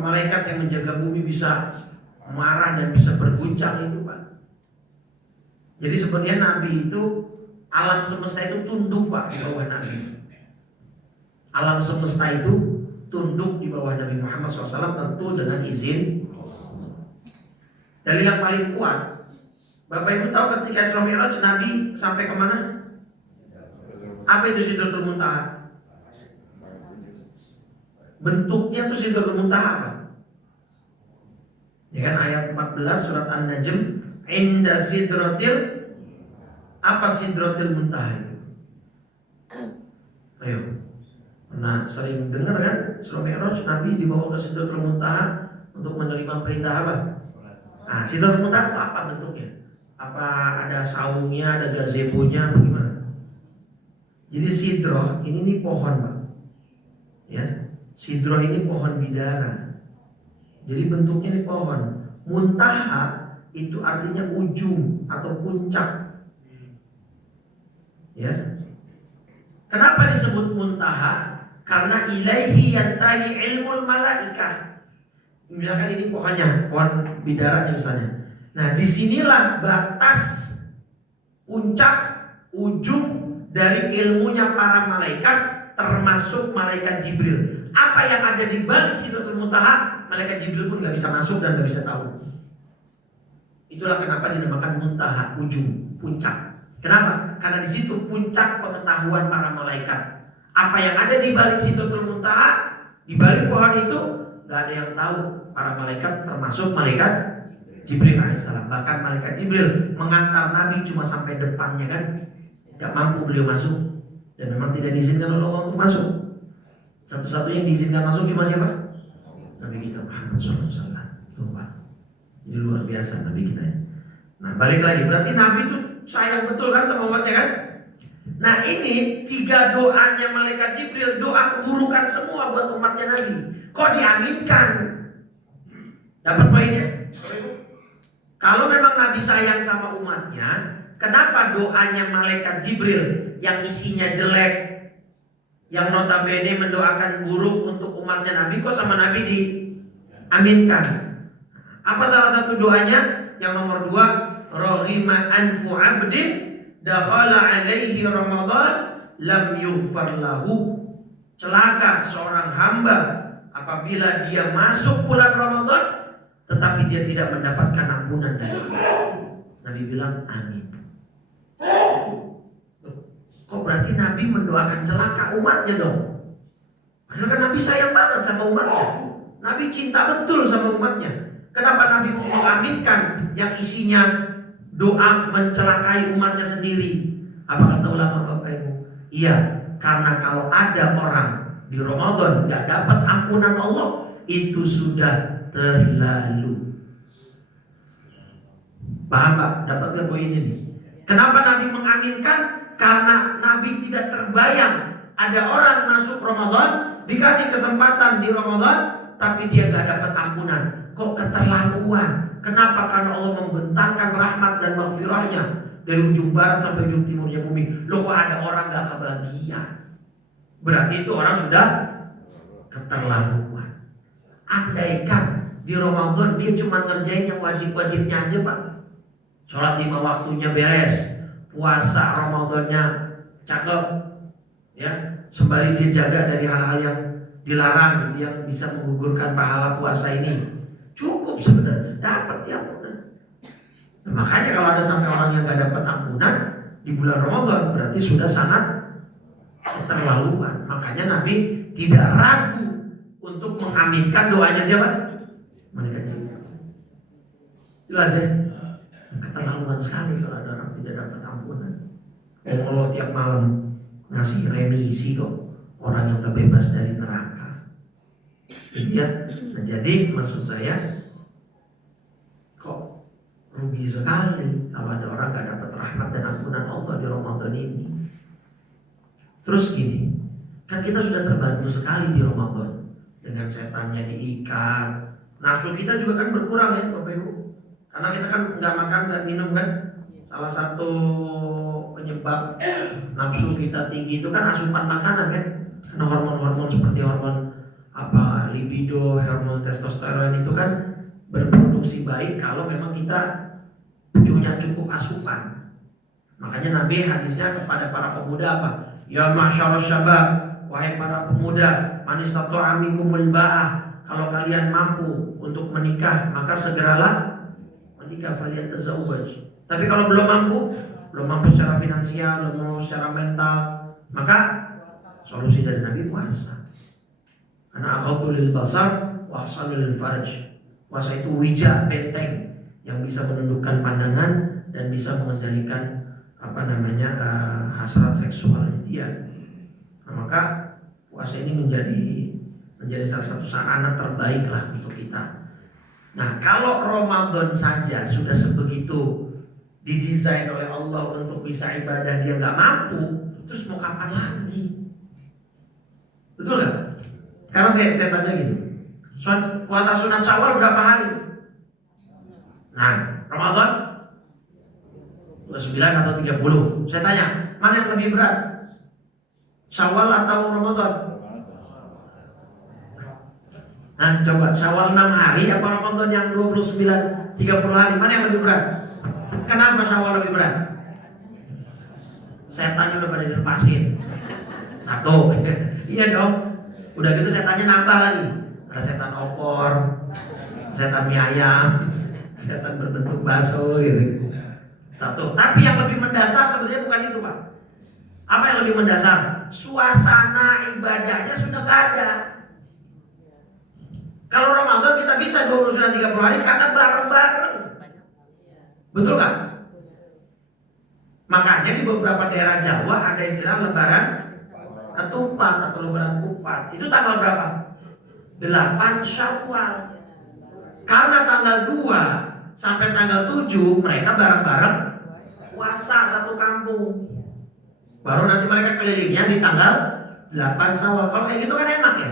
malaikat yang menjaga bumi bisa marah dan bisa berguncang itu, Pak. Jadi sebenarnya Nabi itu, alam semesta itu tunduk, Pak, di bawah Nabi. Alam semesta itu tunduk di bawah Nabi Muhammad SAW, tentu dengan izin. Dalil yang paling kuat, Bapak Ibu tahu ketika Isra Mi'raj Nabi sampai kemana? Apa itu Sidratul Muntaha? Bentuknya itu Sidratul Muntaha apa? Ya kan, ayat 14 surat An-Najm, inda sidratil, apa Sidratul Muntaha itu? Ayo. Nah, sering dengar kan Isra Mi'raj Nabi dibawa ke Sidratul Muntaha untuk menerima perintah apa? Nah, Sidratul Muntaha itu apa bentuknya? Apa ada saungnya, ada gazebo-nya, bagaimana? Jadi sidroh ini nih pohon, Pak. Ya, sidroh ini pohon bidara. Jadi bentuknya ini pohon. Muntaha itu artinya ujung atau puncak. Ya. Kenapa disebut muntaha? Karena ilaihi yantahi ilmul malaikah. Misalkan ini pohonnya, pohon bidaranya misalnya. Nah, disinilah batas puncak ujung dari ilmunya para malaikat, termasuk malaikat Jibril. Apa yang ada di balik Sidratul Muntaha, malaikat Jibril pun gak bisa masuk dan gak bisa tahu. Itulah kenapa dinamakan muntaha, ujung, puncak. Kenapa? Karena di situ puncak pengetahuan para malaikat. Apa yang ada di balik Sidratul Muntaha, di balik pohon itu gak ada yang tahu para malaikat, termasuk malaikat Jibril alaihissalam. Bahkan malaikat Jibril mengantar Nabi cuma sampai depannya kan, gak mampu beliau masuk, dan memang tidak diizinkan oleh Allah untuk masuk. Satu-satunya yang diizinkan masuk cuma siapa? Nabi kita Muhammad SAW. Jadi luar biasa Nabi kita. Nah, balik lagi, berarti Nabi itu sayang betul kan sama umatnya kan? Nah, ini 3 doanya malaikat Jibril, doa keburukan semua buat umatnya Nabi. Kok diaminkan? Dapat poinnya? Kalau memang Nabi sayang sama umatnya, kenapa doanya malaikat Jibril yang isinya jelek, yang notabene mendoakan buruk untuk umatnya Nabi, kok sama Nabi diaminkan? Apa salah satu doanya? Yang nomor 2, raghima anfu abdin dakhala alaihi Ramadan lam yughfar lahu. Celaka seorang hamba apabila dia masuk bulan Ramadan tetapi dia tidak mendapatkan ampunan dari Allah. Nabi bilang amin. Kok berarti Nabi mendoakan celaka umatnya dong? Padahal kan Nabi sayang banget sama umatnya. Nabi cinta betul sama umatnya. Kenapa Nabi mengaminkan yang isinya doa mencelakai umatnya sendiri? Apa kata ulama Bapak Ibu? Iya, karena kalau ada orang di Ramadan gak dapat ampunan Allah, itu sudah terlalu. Paham Pak? Dapat gak poin ini? Kenapa Nabi mengaminkan? Karena Nabi tidak terbayang ada orang masuk Ramadan, dikasih kesempatan di Ramadan, tapi dia gak dapat ampunan. Kok keterlaluan? Kenapa? Karena Allah membentangkan rahmat dan maghfirahnya dari ujung barat sampai ujung timurnya bumi. Loh, kok ada orang gak kebagian? Berarti itu orang sudah keterlaluan. Andaikan di Ramadan dia cuma ngerjain yang wajib-wajibnya aja Pak, sholat 5 waktunya beres, puasa Ramadannya cakep, ya, sembari dia jaga dari hal-hal yang dilarang gitu, yang bisa menggugurkan pahala puasa ini, cukup sebenarnya dapat ampunan. Nah, makanya kalau ada sampai orang yang nggak dapat ampunan di bulan Ramadan, berarti sudah sangat keterlaluan. Makanya Nabi tidak ragu untuk mengaminkan doanya siapa? Malaikat Jibril. Jelas ya? Keterlaluan sekali kalau ada orang tidak dapat ampunan. Allah tiap malam ngasih remisi kok orang yang terbebas dari neraka. Gitu ya. Nah, jadi maksud saya kok rugi sekali kalau ada orang gak dapat rahmat dan ampunan Allah di Ramadan ini. Terus gini, kan kita sudah terbantu sekali di Ramadan dengan setannya diikat. Nafsu kita juga kan berkurang ya Bapak Ibu, karena kita kan nggak makan dan minum kan. Salah satu penyebab nafsu kita tinggi itu kan asupan makanan kan. Karena hormon-hormon seperti hormon libido, hormon testosteron itu kan berproduksi baik kalau memang kita punya cukup asupan. Makanya Nabi hadisnya kepada para pemuda apa? Ya ma'syarus syabab, wahai para pemuda, man istata'a minkumul ba'ah, kalau kalian mampu untuk menikah maka segeralah menikah, falyatazawwaj. Tapi kalau belum mampu secara finansial, belum mampu secara mental, maka solusi dari Nabi puasa. Karena aghaddu lil basar wa ahsanu lil farj. Puasa itu wijak, benteng yang bisa menundukkan pandangan dan bisa mengendalikan hasrat seksualnya dia. Nah, maka puasa ini menjadi salah satu sarana terbaik lah untuk kita. Nah, kalau Ramadan saja sudah sebegitu didesain oleh Allah untuk bisa ibadah dia nggak mampu, terus mau kapan lagi? Betul nggak? Karena saya tanya gitu, puasa sunat Syawal berapa hari? Nah, Ramadan 29 atau 30. Saya tanya, mana yang lebih berat? Syawal atau Ramadan? Nah, coba Syawal 6 hari apa Ramadan yang 29 30 hari? Mana yang lebih berat? Kenapa Syawal lebih berat? Setannya udah pada dilepasin. Satu. Iya dong. Udah gitu setannya nambah lagi. Ada setan opor, setan mie ayam, setan berbentuk bakso gitu. Satu. Tapi yang lebih mendasar sebenarnya bukan itu, Pak. Apa yang lebih mendasar? Suasana ibadahnya sudah gak ada. Kalau Ramadan kita bisa 29-30 hari karena bareng-bareng. Betul gak? Makanya di beberapa daerah Jawa ada istilah lebaran ketupat atau lebaran kupat. Itu tanggal berapa? 8 Syawal. Karena tanggal 2 sampai tanggal 7 mereka bareng-bareng puasa satu kampung. Baru nanti mereka kelilingnya di tanggal 8 Syawal. Kalau kayak gitu kan enak ya,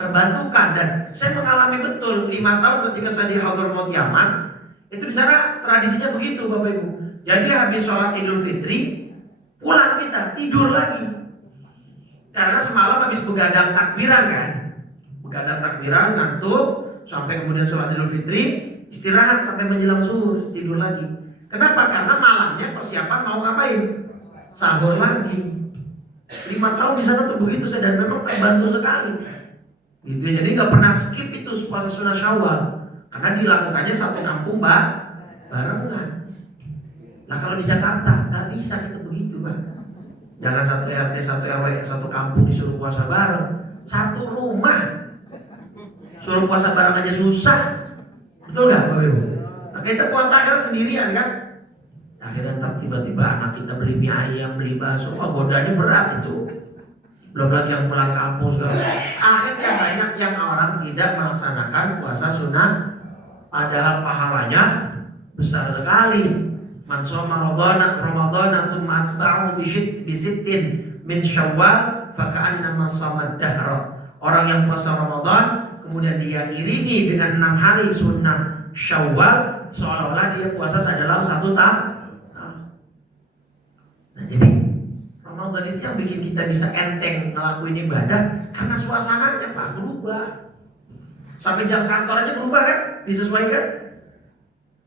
terbantukan. Dan saya mengalami betul 5 tahun ketika saya di Hadramaut Yaman, itu di sana tradisinya begitu Bapak Ibu. Jadi habis sholat Idul Fitri pulang kita tidur lagi, karena semalam habis begadang takbiran kan, begadang takbiran ngantuk sampai kemudian sholat Idul Fitri, istirahat sampai menjelang zuhur, tidur lagi. Kenapa? Karena malamnya persiapan mau ngapain? Sahur lagi. 5 tahun di sana tuh begitu saya, dan memang terbantu sekali. Gitu. Jadi nggak pernah skip itu puasa sunat Syawal, karena dilakukannya satu kampung barengan. Nah kalau di Jakarta nggak bisa kita begitu, Pak. Jangan satu RT, satu RW, satu kampung disuruh puasa bareng. Satu rumah suruh puasa bareng aja susah. Betul nggak, Bapak Ibu? Nah, kita puasa akhirnya sendirian kan. Akhirnya tiba-tiba anak kita beli mie ayam, beli bakso, godanya berat itu. Belum lagi yang pulang kampung segala. Akhirnya banyak yang orang tidak melaksanakan puasa sunnah, padahal pahalanya besar sekali. Man shoma Ramadhana tsumma atba'ahu bi sittin min Syawal fa ka'annama shoma dahra. Orang yang puasa Ramadan kemudian dia iringi dengan 6 hari sunnah Syawal, seolah-olah dia puasa dalam 1 tahun. Nah, jadi Ramadan Ramadan itu yang bikin kita bisa enteng ngelakuin ibadah karena suasananya Pak berubah. Sampai jam kantor aja berubah kan? Disesuaikan.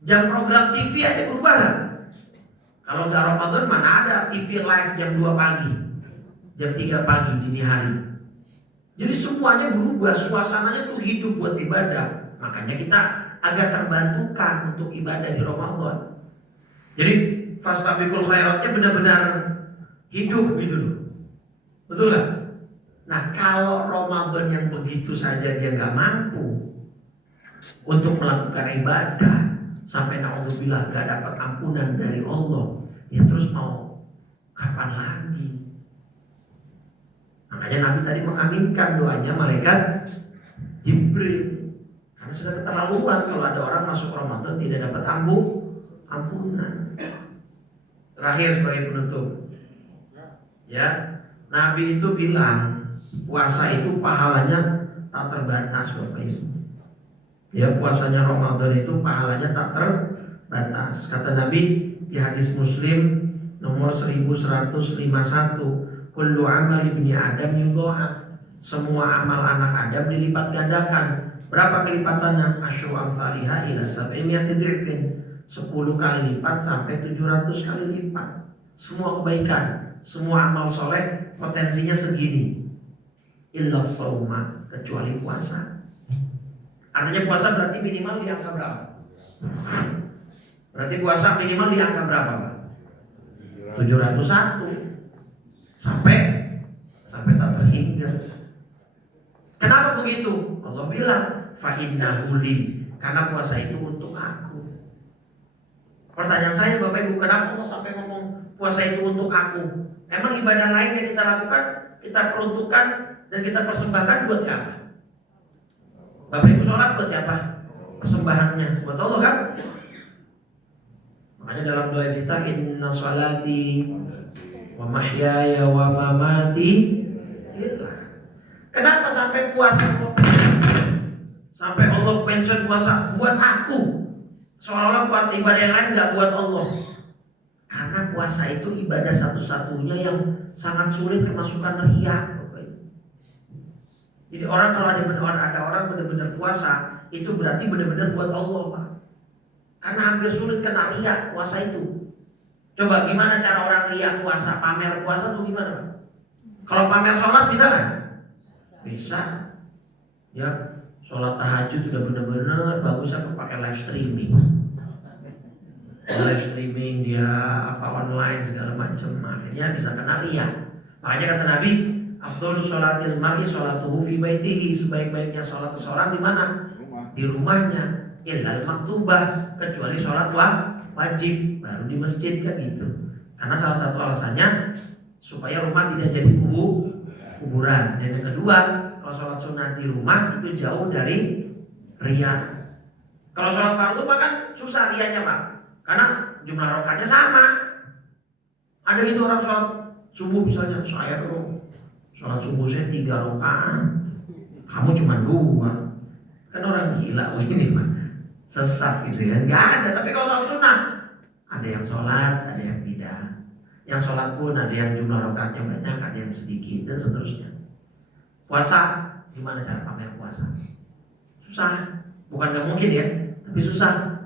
Jam program TV aja berubah kan? Kalau nggak Ramadan mana ada TV live jam 2 pagi, jam 3 pagi dini hari. Jadi semuanya berubah, suasananya tuh hidup buat ibadah. Makanya kita agak terbantukan untuk ibadah di Ramadan. Jadi fastabiqul khairatnya benar-benar hidup gitu loh. Betul gak? Nah kalau Ramadan yang begitu saja dia gak mampu untuk melakukan ibadah, sampai na'udzubillah gak dapat ampunan dari Allah, ya terus mau kapan lagi? Makanya Nabi tadi mengaminkan doanya malaikat Jibril. Karena sudah keterlaluan kalau ada orang masuk Ramadan tidak dapat ampunan. Terakhir sebagai penutup, ya, Nabi itu bilang puasa itu pahalanya tak terbatas Bapak Ibu. Ya, puasanya Ramadan itu pahalanya tak terbatas. Kata Nabi di hadis Muslim nomor 1151, kullu amal ibni Adam yudha'af. Semua amal anak Adam dilipat gandakan. Berapa kelipatannya? Asyru amsalihha ila 700 dhifin. 10 kali lipat sampai 700 kali lipat. Semua kebaikan, semua amal soleh potensinya segini. Illa shauma, kecuali puasa. Artinya puasa berarti minimal di angka berapa? Berarti puasa minimal di angka berapa Pak? 701 sampai tak terhingga. Kenapa begitu? Allah bilang fa innahu li, karena puasa itu untuk aku. Pertanyaan saya Bapak Ibu, kenapa Allah sampai ngomong puasa itu untuk aku? Emang ibadah lain yang kita lakukan, kita peruntukkan dan kita persembahkan buat siapa? Bapak Ibu sholat buat siapa? Persembahannya buat Allah kan? Makanya dalam doa kita, inna sholati wa mahyaya wa mamati lillah. Kenapa sampai puasa? Sampai Allah mention puasa buat aku. Seolah-olah buat ibadah yang lain gak buat Allah. Karena puasa itu ibadah satu-satunya yang sangat sulit kemasukan riya. Jadi orang kalau ada orang benar-benar puasa, itu berarti benar-benar buat Allah Pak. Karena hampir sulit kena riya puasa itu. Coba gimana cara orang riya puasa, pamer puasa tuh gimana Pak? Kalau pamer sholat bisa kan? Bisa. Ya, sholat tahajud udah benar-benar bagus, aku pakai live streaming. Live streaming dia online segala macam, akhirnya bisa kena riya. Makanya kata Nabi, afdhalus sholatil mar'i sholatuhu fi baitihi, sebaik-baiknya sholat seseorang di mana? Di rumahnya. Illal maktubah, kecuali sholat wajib, baru di masjid kan gitu. Karena salah satu alasannya supaya rumah tidak jadi kuburan. Dan yang kedua, kalau sholat sunat di rumah itu jauh dari riya. Kalau sholat fardu mah kan susah riyanya Pak, karena jumlah rakaatnya sama. Ada gitu orang sholat subuh misalnya, saya dong sholat subuh saya 3 rakaat, kamu cuma 2. Kan orang gila ini Pak, sesat gitu kan. Gak ada. Tapi kalau sholat sunat, ada yang sholat, ada yang tidak. Yang sholat pun ada yang jumlah rakaatnya banyak, ada yang sedikit, dan seterusnya. Puasa, gimana cara pamer puasa? Susah. Bukan gak mungkin ya, tapi susah.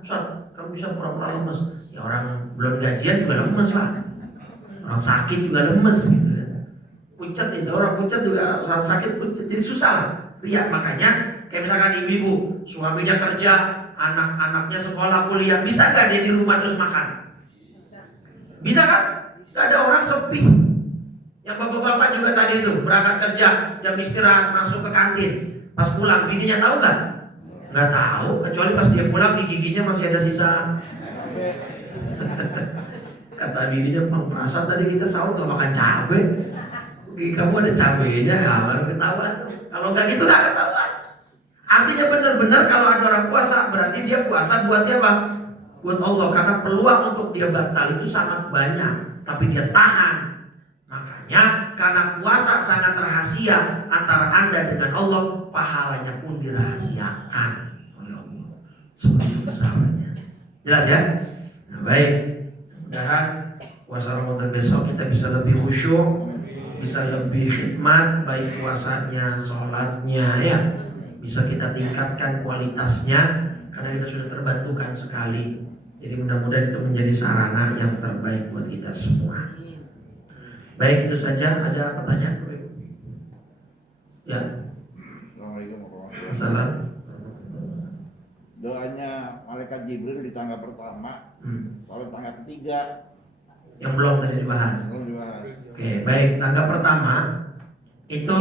Kamu bisa pura-pura lemes. Ya orang belum gajian juga lemes Pak. Orang sakit juga lemes gitu. Pucat itu, orang pucat juga, orang sakit pucat. Jadi susah lah. Lihat makanya kayak misalkan ibu-ibu, suaminya kerja, anak-anaknya sekolah kuliah, bisa gak dia di rumah terus makan? Bisa kan? Gak ada orang sepi. Yang bapak-bapak juga tadi itu berangkat kerja, jam istirahat masuk ke kantin, pas pulang bininya tahu gak? Gak tahu, kecuali pas dia pulang di giginya masih ada sisa. Kata bininya, Bang perasaan tadi kita sahur gak makan cabai, gigi kamu ada cabainya, ya baru ketahuan. Kalau gak gitu gak ketahuan. Artinya benar-benar kalau ada orang puasa, berarti dia puasa buat siapa? Buat Allah. Karena peluang untuk dia batal itu sangat banyak, tapi dia tahan. Makanya karena puasa sangat rahasia antara Anda dengan Allah, pahalanya pun dirahasiakan oleh Allah. Seperti besarnya. Jelas ya? Nah, baik. Mudah-mudahan puasa Ramadan besok kita bisa lebih khusyuk, bisa lebih khidmat, baik puasanya, sholatnya ya, bisa kita tingkatkan kualitasnya karena kita sudah terbantukan sekali. Jadi mudah-mudahan itu menjadi sarana yang terbaik buat kita semua. Baik, itu saja. Ada pertanyaan? Ya. Assalamualaikum warahmatullahi wabarakatuh. Salam. Doanya malaikat Jibril di tangga pertama, kalau tangga ketiga Yang belum tadi dibahas. belum dibahas. Oke, baik. Tangga pertama itu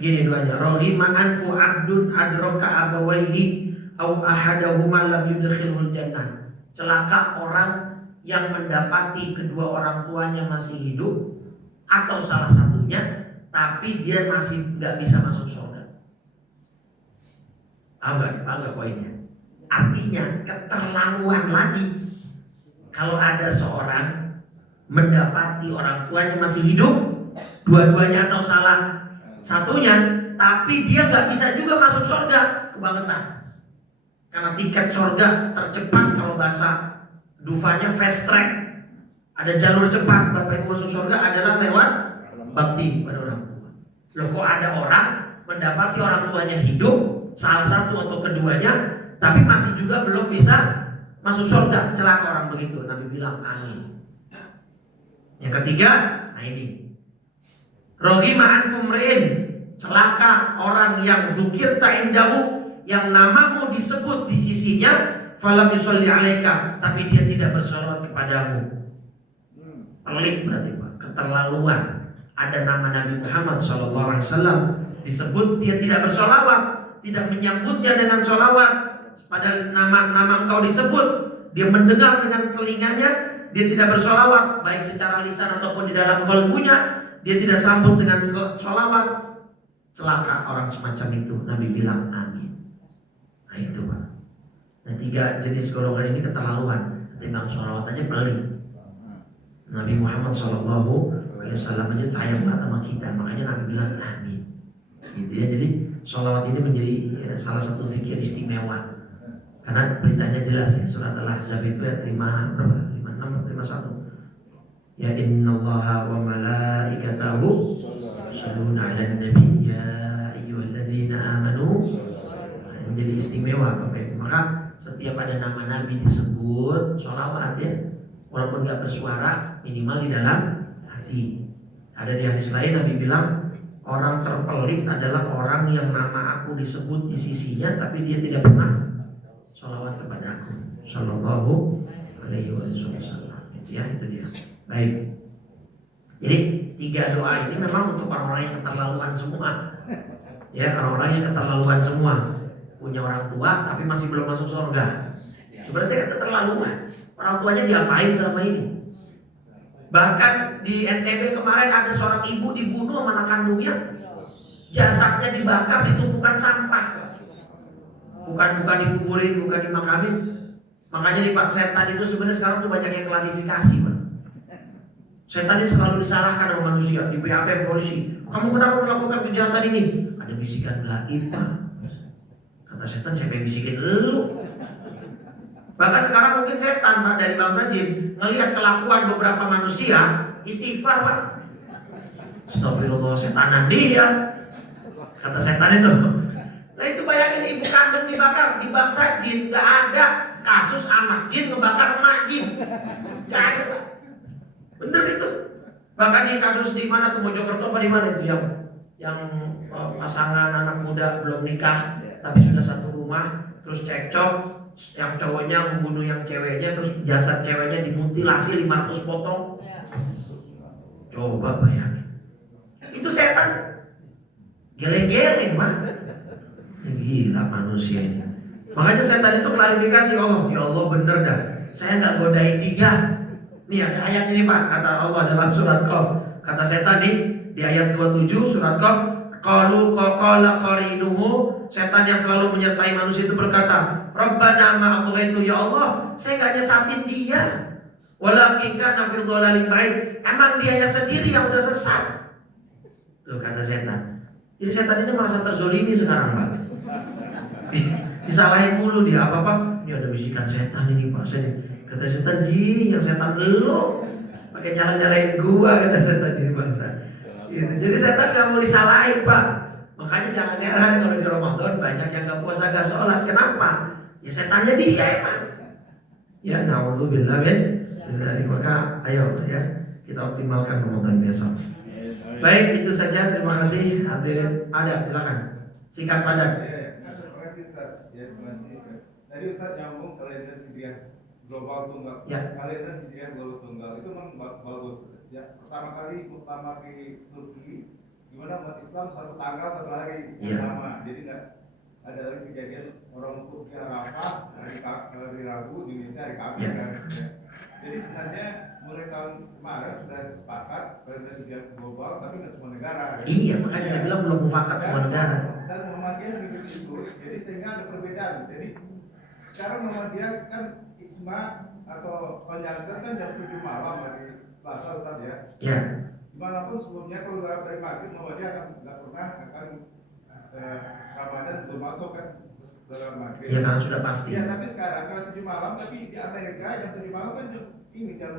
gini doanya. Rohima anfu abdun adroka abawaihi au ahadahuma lam yudkhilul jannah. Celaka orang yang mendapati kedua orang tuanya masih hidup atau salah satunya, tapi dia masih nggak bisa masuk surga. Tahu nggak poinnya? Artinya keterlaluan lagi kalau ada seorang mendapati orang tuanya masih hidup, dua-duanya atau salah satunya, tapi dia nggak bisa juga masuk surga, kebangetan. Karena tiket surga tercepat, kalau bahasa Dufanya fast track, ada jalur cepat Bapak Ibu masuk surga adalah lewat bakti pada orang tua. Loh, kok ada orang mendapati orang tuanya hidup, salah satu atau keduanya, tapi masih juga belum bisa masuk surga? Celaka orang begitu. Nabi bilang amin. Yang ketiga, nah ini rohima anfumrein, celaka orang yang dzukirta indahu, yang namamu disebut di sisinya, falam yusolli alaika, tapi dia tidak bersolawat kepadamu. Pelik berarti Pak, keterlaluan. Ada nama Nabi Muhammad SAW disebut, dia tidak bersolawat, tidak menyambutnya dengan solawat. Padahal nama engkau disebut, dia mendengar dengan telinganya, dia tidak bersolawat, baik secara lisan ataupun di dalam kalbunya, dia tidak sambut dengan solawat. Celaka orang semacam itu. Nabi bilang amin. Nah itu Pak. Nah, 3 jenis golongan ini keterlaluan. Ketimbang solawat aja pelit. Nabi Muhammad SAW aja sayang banget sama kita, makanya Nabi bilang amin. Gitu ya. Jadi solawat ini menjadi salah satu zikir istimewa. Karena beritanya jelas ya, surat Al-Ahzab itu ayat 56 atau 51. Ya innallaha wa malaikatahu yusholluna 'alan nabi ya ayyuhalladzina amanu. Menjadi istimewa Bapak Ibu. Maka setiap ada nama Nabi disebut, sholawat ya, walaupun gak bersuara, minimal di dalam hati. Ada di hadis lain Nabi bilang, orang terpelit adalah orang yang nama aku disebut di sisinya, tapi dia tidak pernah sholawat kepada aku. Sallallahu alaihi wasallam. Ya, itu dia. Baik. Jadi 3 doa ini memang untuk orang-orang yang keterlaluan semua. Ya, orang-orang yang keterlaluan semua. Punya orang tua tapi masih belum masuk surga. Berarti kan keterlaluan. Orang tuanya diapain selama ini? Bahkan di NTB kemarin ada seorang ibu dibunuh sama anak kandungnya. Jasadnya dibakar di tumpukan sampah. Bukan dikuburin, bukan dimakamin. Makanya di Pak setan itu sebenarnya sekarang tuh banyak yang klarifikasi, Pak. Setan ini selalu disalahkan sama manusia, di BAP polisi. Kamu kenapa melakukan kejahatan ini? Ada bisikan gaib, Pak. Kata setan, siapa yang bisikin lu? Bahkan sekarang mungkin setan Pak dari bangsa jin ngelihat kelakuan beberapa manusia, istighfar Pak. Astagfirullah, setanan dia. Kata setan itu. Nah itu bayangin ibu kandung dibakar. Di bangsa jin gak ada kasus anak jin ngebakar emak jin. Gak ada Pak. Bener itu. Bahkan di kasus di mana tuh, Mojokerto apa di mana itu yang pasangan anak muda belum nikah tapi sudah satu rumah, terus cekcok, yang cowoknya membunuh yang ceweknya, terus jasad ceweknya dimutilasi 500 potong. Coba bayangin. Itu setan geleng-geleng Pak. Gila manusia ini. Makanya setan itu klarifikasi Allah. Ya Allah bener dah, saya gak godain dia. Nih ada ayat ini Pak, kata Allah dalam surat Qaf. Kata setan nih di ayat 27 surat Qaf, qalu qala qarinuhu, setan yang selalu menyertai manusia itu berkata, Rabbana ma atghaitu, ya Allah, saya enggak nyesatin dia. Walakin kana fi dhalalin ba'id, emang dia sendiri yang udah sesat. Tuh kata setan. Jadi setan ini merasa terzolimi sekarang Pak. Disalahin mulu dia apa-apa. Ini ada bisikan setan ini Pak. Kata setan, ji yang setan lu pakai nyala-nyalain gua, kata setan ini bangsa. Gitu. Jadi setan nggak mau disalahin Pak. Makanya jangan heran kalau di Ramadan banyak yang nggak puasa nggak sholat. Kenapa? Ya setannya dia emang. Ya naudzubillah min dari maka ayo ya kita optimalkan Ramadan besok. Baik, itu saja. Terima kasih hadirin. Ada, silakan. Singkat padat. Terima kasih Ustaz. Ya, terima kasih. Tadi Ustaz nyambung kalender hijriah global tunggal. Ya. Kalender hijriah global tunggal itu memang bagus. Ya, pertama kali muktamar di Turki, gimana umat Islam satu tanggal satu hari yang sama. Jadi nggak ada lagi kejadian orang Turki Arafah hari Rabu, Indonesia hari Kamis kan. Ya. Jadi sebenarnya mulai tahun kemarin sudah sepakat kalender hijriah global, tapi nggak semua negara. Ya. Iya, makanya saya bilang belum mufakat semua negara. Dan Muhammadiyah lebih itu, jadi sehingga ada perbedaan. Jadi sekarang Muhammadiyah kan Isma atau Penyelesaian kan jam 7 malam hari Selasa Ustaz ya. Ya. Dimanapun sebelumnya kalau dari maghrib Muhammadiyah nggak pernah akan Ramadan belum masuk kan dalam maghrib. Ya karena sudah pasti. Ya tapi sekarang karena 7 malam, tapi di Amerika jam 7 malam kan jam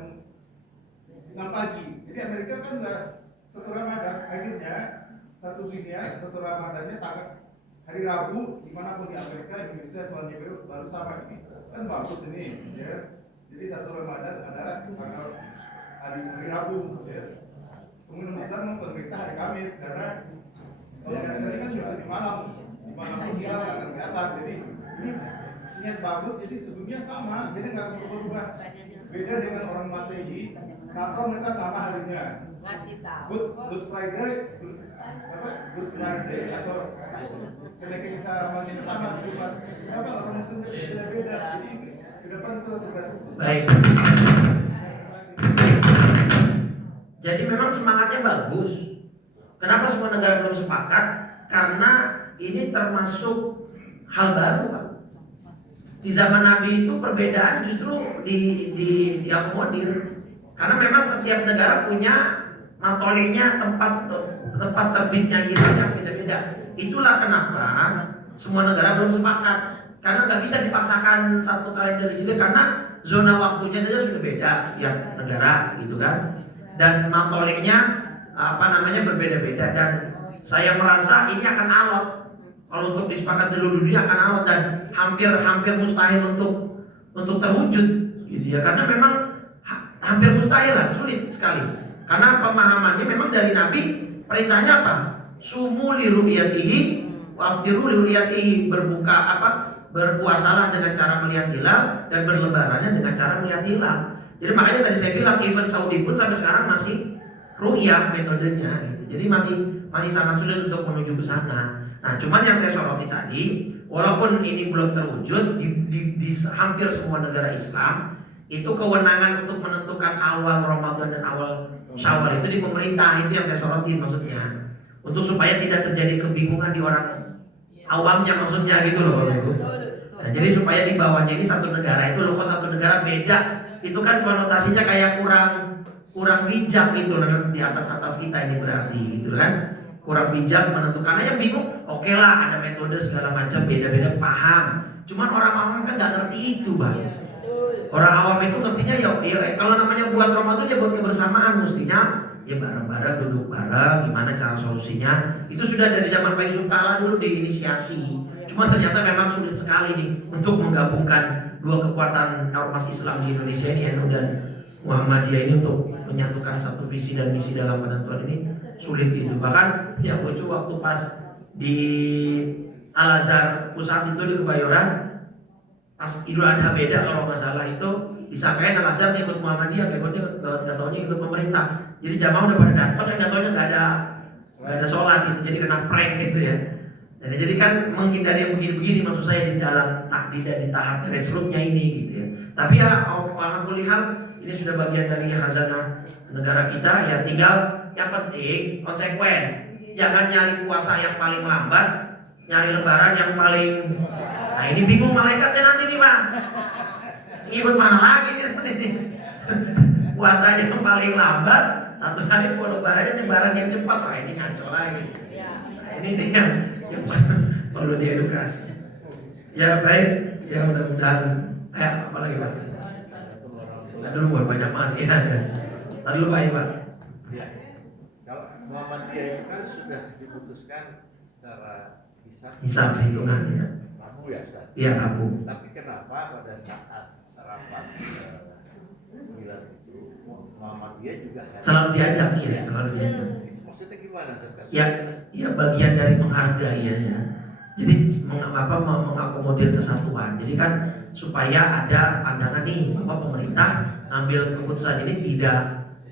6 pagi. Jadi Amerika kan nggak satu Ramadan, akhirnya satu dunia satu Ramadannya tanggal hari Rabu dimanapun di Amerika, Indonesia, Selandia baru sama ini kan bagus ini ya. Jadi satu Ramadan adalah tanggal hari Rabu ya. Kemudian besar pemerintah hari Kamis karena kalau biasanya kan sudah di malam dimanapun dia akan kelihatan. Jadi ini niat bagus, jadi sebelumnya sama, jadi nggak berubah. Beda dengan orang Masehi, Natal mereka sama harinya. Good Friday atau kenaikan Isa masih sama Jumat. Kenapa orang Muslim beda-beda? Jadi ke depan itu sudah. Baik. Jadi memang semangatnya bagus. Kenapa semua negara belum sepakat? Karena ini termasuk hal baru, Pak. Di zaman Nabi itu perbedaan justru diakomodir. Karena memang setiap negara punya matoliknya, tempat terbitnya hilal yang beda-beda. Itulah kenapa semua negara belum sepakat. Karena nggak bisa dipaksakan satu kalender hijriah karena zona waktunya saja sudah beda setiap negara, gitu kan. Dan matoliknya berbeda-beda, dan saya merasa ini akan alot. Kalau untuk disepakati seluruh dunia akan alot dan hampir mustahil untuk terwujud, gitu ya. Karena memang hampir mustahil lah, sulit sekali. Karena pemahamannya memang dari Nabi perintahnya apa? Sumu li ru'yatihi wa aftiru li ru'yatihi, berpuasalah dengan cara melihat hilal dan berlebarannya dengan cara melihat hilal. Jadi makanya tadi saya bilang even Saudi pun sampai sekarang masih ru'yah metodenya gitu. Jadi masih sangat sulit untuk menuju ke sana. Nah, cuman yang saya soroti tadi, walaupun ini belum terwujud di hampir semua negara Islam, itu kewenangan untuk menentukan awal Ramadan dan awal Syawal itu di pemerintah. Itu yang saya soroti maksudnya. Untuk supaya tidak terjadi kebingungan di orang awamnya maksudnya gitu loh Bapak Ibu. Nah, jadi supaya di bawahnya ini satu negara itu loh, kok satu negara beda. Itu kan konotasinya kayak kurang bijak gitu loh di atas kita ini berarti gitu kan. Kurang bijak menentukan. Karena yang bingung, oke lah ada metode segala macam beda-beda paham. Cuman orang awam kan nggak ngerti itu Bang. Orang awam itu ngertinya ya kalau namanya buat Ramadan ya buat kebersamaan, mestinya ya bareng-bareng duduk bareng, gimana cara solusinya. Itu sudah dari zaman Pak Yusuf Kala dulu diinisiasi. Cuma ternyata memang sulit sekali nih untuk menggabungkan dua kekuatan ormas Islam di Indonesia ini, NU dan Muhammadiyah ini, untuk menyatukan satu visi dan misi dalam penentuan ini sulit gitu. Bahkan yang lucu waktu pas di Al-Azhar pusat itu di Kebayoran, pas Idul Adha beda kalau nggak salah itu disangkain Al-Azhar ikut Muhammadiyah, nggak taunya ikut pemerintah. Jadi jamaah udah pada datang yang nggak taunya nggak ada sholat gitu, jadi kena prank gitu ya. Dan jadi kan menghindari yang begini-begini maksud saya di dalam di tahap grassrootsnya ini gitu ya. Tapi ya alhamdulillah ini sudah bagian dari khazanah negara kita ya, tinggal yang penting konsekuen. Jangan nyari puasa yang paling lambat, nyari lebaran yang paling. Nah ini bingung malaikatnya nanti nih Pak. Ikut mana lagi nih nanti nih. Puasanya yang paling lambat, satu hari lebarannya lebaran yang cepat. Wah ini ngaco lagi. Nah ini nih yang perlu diedukasi. Ya baik, ya mudah-mudahan. Apa lagi Pak? Tadi dulu buat banyak banget ya. Tadi dulu Pak. Muhammadiyah itu kan sudah diputuskan secara hisab hitungan ya. Rabu ya, Ustaz? Iya, Rabu. Tapi kenapa pada saat rapat Hilal itu Muhammadiyah juga Selalu diajak ya, selalu diajak. Itu maksudnya gimana, Ustaz? Ya bagian dari menghargai ya. Jadi mengakomodir kesatuan. Jadi kan supaya ada pandangan nih bahwa pemerintah ngambil keputusan ini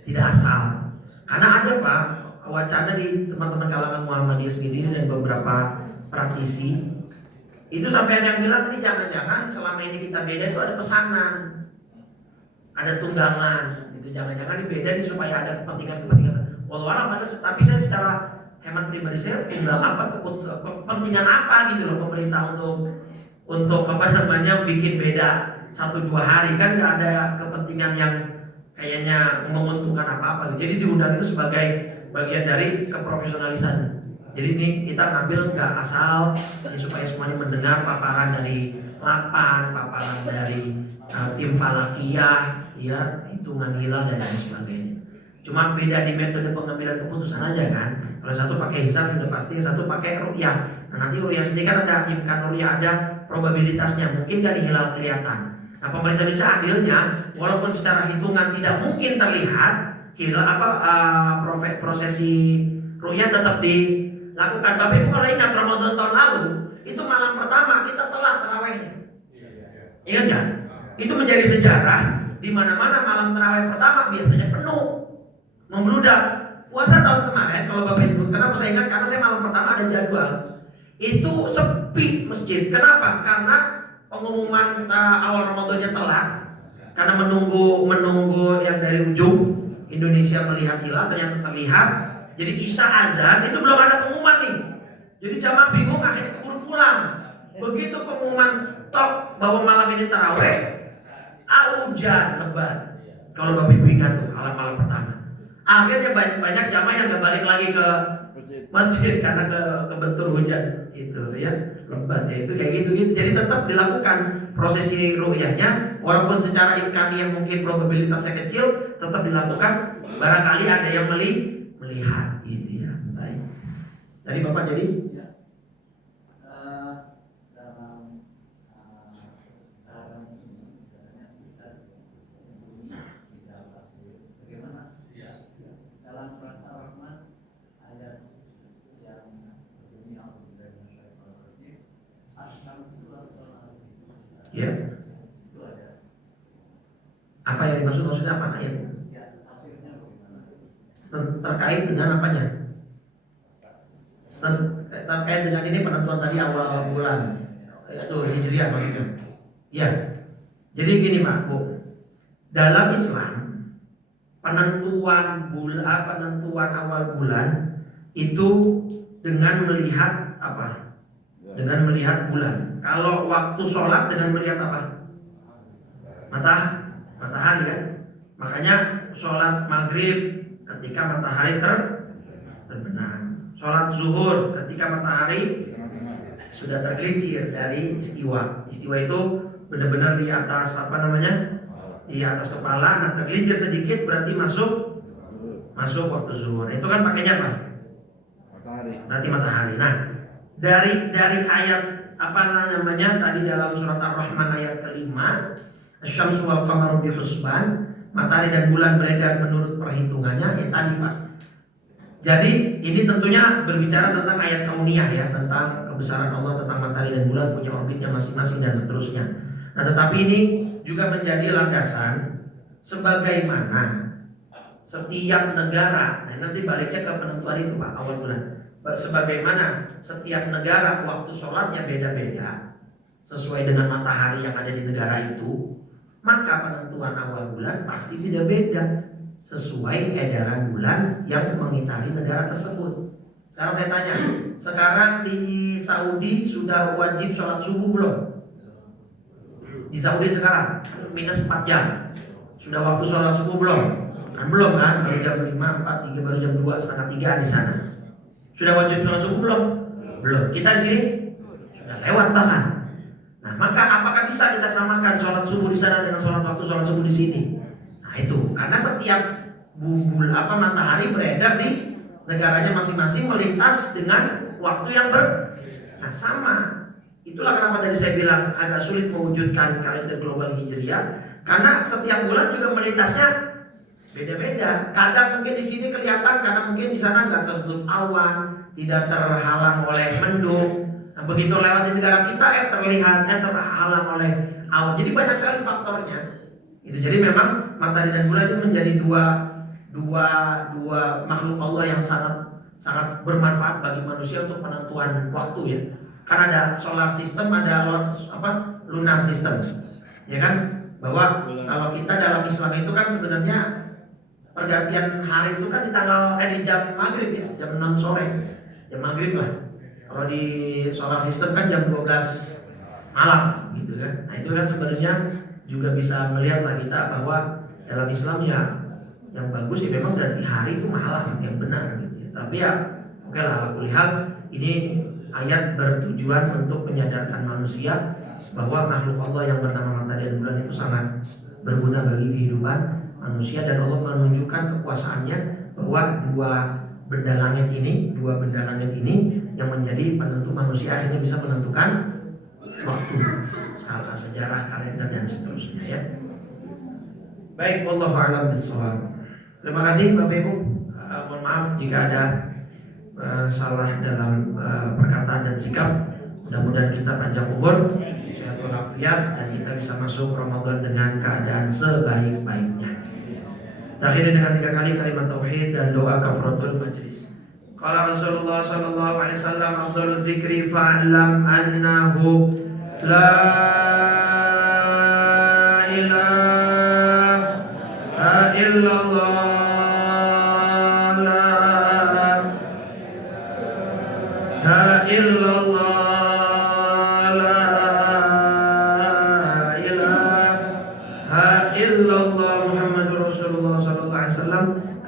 tidak asal. Karena ada Pak wacana di teman-teman kalangan Muhammadiyah sendiri dan beberapa praktisi itu sampai ada yang bilang ini jangan-jangan selama ini kita beda itu ada pesanan, ada tunggangan, itu jangan-jangan ini beda nih supaya ada kepentingan. Walau alam ada, tapi saya secara hemat pribadi saya tunggal apa kepentingan apa gitu loh pemerintah untuk bikin beda 1-2 hari, kan nggak ada kepentingan yang kayaknya menguntungkan apa-apa. Jadi diundang itu sebagai bagian dari keprofesionalisan. Jadi ini kita ngambil nggak asal ini supaya semuanya mendengar paparan dari LAPAN, paparan dari tim Falakiyah, ya hitungan hilal dan lain sebagainya. Cuma beda di metode pengambilan keputusan aja kan. Kalau satu pakai hisab sudah pasti, satu pakai ru'yah. Nah nanti ru'yah sendiri kan ada imkan ru'yah, ada probabilitasnya, mungkin nggak di hilal kelihatan. Nah pemerintah Indonesia adilnya, walaupun secara hitungan tidak mungkin terlihat hilal prosesi ru'yah tetap dilakukan. Tapi Ibu kalau ingat Ramadan tahun lalu itu malam pertama kita telat tarawihnya. Ingat nggak? Itu menjadi sejarah di mana-mana malam tarawih pertama biasanya penuh, membludak. Puasa tahun kemarin kalau Bapak Ibu, kenapa saya ingat? Karena saya malam pertama ada jadwal. Itu sepi masjid. Kenapa? Karena pengumuman awal Ramadannya telat. Karena menunggu yang dari ujung Indonesia melihat hilal ternyata terlihat. Jadi isya azan itu belum ada pengumuman nih. Jadi jamaah bingung akhirnya keburu pulang. Begitu pengumuman tok bahwa malam ini tarawih, hujan lebat. Kalau Bapak Ibu ingat tuh malam pertama. Akhirnya banyak jamaah yang gak balik lagi ke masjid karena kebentur hujan itu ya, lebat ya, itu kayak gitu. Jadi tetap dilakukan prosesi ru'yahnya walaupun secara imkaniyah mungkin probabilitasnya kecil, tetap dilakukan. Barangkali ada yang melihat gitu ya. Baik. Dari Bapak jadi ya. Apa yang maksudnya apa ayat? Terkait dengan apanya? Terkait dengan ini penentuan tadi awal bulan itu Hijriah maksudnya. Ya. Jadi gini Pak, Bu. Dalam Islam penentuan awal bulan itu dengan melihat apa? Dengan melihat bulan. Kalau waktu sholat dengan melihat apa? Matahari kan. Makanya sholat maghrib ketika matahari terbenam. Sholat zuhur ketika matahari sudah tergelincir dari istiwa. Istiwa itu benar-benar di atas di atas kepala. Nah tergelincir sedikit berarti masuk waktu zuhur. Itu kan pakainya apa? Matahari. Berarti matahari. Nah dari ayat tadi dalam surat Ar-Rahman ayat ke-5, asy-syamsu wal qamaru bihusban, matahari dan bulan beredar menurut perhitungannya, ya tadi Pak. Jadi ini tentunya berbicara tentang ayat kauniyah ya, tentang kebesaran Allah, tentang matahari dan bulan punya orbitnya masing-masing dan seterusnya. Nah tetapi ini juga menjadi landasan sebagaimana setiap negara, nah nanti baliknya ke penentuan itu Pak, awal bulan. Sebagaimana setiap negara waktu sholatnya beda-beda sesuai dengan matahari yang ada di negara itu, maka penentuan awal bulan pasti beda-beda sesuai edaran bulan yang mengitari negara tersebut. Sekarang saya tanya, sekarang di Saudi sudah wajib sholat subuh belum? Di Saudi sekarang minus 4 jam. Sudah waktu sholat subuh belum? Kan belum kan? Baru jam 5, 4, 3, baru jam 2, setengah 3 di sana. Sudah wajib sholat subuh belum? Belum. Kita di sini sudah lewat bahkan. Nah, maka apakah bisa kita samakan sholat subuh di sana dengan waktu sholat subuh di sini? Nah, itu karena setiap matahari beredar di negaranya masing-masing melintas dengan waktu yang sama. Itulah kenapa tadi saya bilang agak sulit mewujudkan kalender global hijriah, karena setiap bulan juga melintasnya beda-beda. Kadang mungkin di sini kelihatan, kadang mungkin di sana nggak tertutup awan, tidak terhalang oleh mendung. Nah, begitu lewat di negara kita terhalang oleh awan. Jadi banyak sekali faktornya. Itu jadi memang matahari dan bulan ini menjadi dua makhluk Allah yang sangat bermanfaat bagi manusia untuk penentuan waktu ya. Karena ada solar system, ada lunar system. Ya kan? Bahwa kalau kita dalam Islam itu kan sebenarnya pergantian hari itu kan di jam maghrib ya, jam 6 sore. Jam maghrib lah. Kalau di solar system kan jam 12 malam gitu kan. Nah, itu kan sebenarnya juga bisa melihatlah kita bahwa dalam Islam ya yang bagus ya memang ganti hari itu malam yang benar gitu ya. Tapi ya oke lah, ala kulli hal ini ayat bertujuan untuk menyadarkan manusia bahwa makhluk Allah yang bernama matahari dan bulan itu sangat berguna bagi kehidupan manusia, dan Allah menunjukkan kekuasaannya bahwa dua benda langit ini yang menjadi penentu manusia akhirnya bisa menentukan waktu, skala sejarah, kalender dan seterusnya ya. Baik, wallahu a'lam bishawab. Terima kasih Bapak Ibu. Mohon maaf jika ada salah dalam perkataan dan sikap. Mudah-mudahan kita panjang umur, sehat walafiat, dan kita bisa masuk Ramadan dengan keadaan sebaik-baiknya. Kita akhiri dengan 3 kali kalimat tauhid dan doa kafaratul majlis. Qala Rasulullah sallallahu alaihi wasallam, afdhalul dzikri fa'lam annahu la ilaha illallah.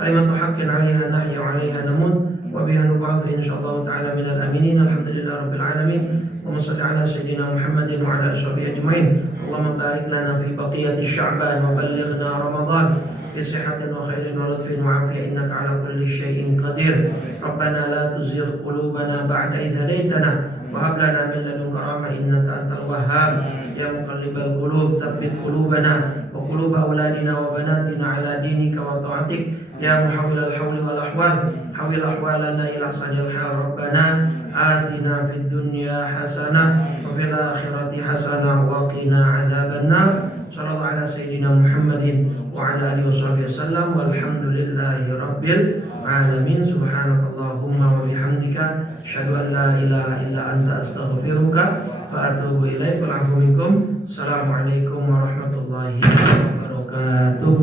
Kalimatu haqqin 'alaiha nahya 'alaiha namut wa biha nub'atsu insyaallah ta'ala minal aminin. Alhamdulillahirabbil alamin. Allahumma shalli 'ala sayyidina Muhammadin wa 'ala ashabihi ajmain. Allahumma barik lana fi baqiyati sya'ban wa ballighna ramadan fi sihhatin wa khairin wa lutfin wa 'afiyah innaka 'ala kulli syai'in qadir. Rabbana la tuzigh qulubana ba'da idh hadaytana wa hab lana min ladunka rahmah innaka antal wahhab. Ya muqallibal qulub tsabbit qulubana wa qulub auladina wa banatina ala dinika wa ta'atik. Ya muhawwilal hawli wal ahwal hawil ahwalana ila sahil hal. Rabbana atina fid dunya hasanah wa fil akhirati hasanah wa qina adzabannar. Sallallahu ala sayyidina Muhammadin wa ala alihi washabbihi wasallam walhamdulillahi rabbil alamin. Subhanakallahumma wa bihamdika asyhadu an la ilaha illa anta astaghfiruka wa atubu ilaik. Assalamualaikum warahmatullahi wabarakatuh.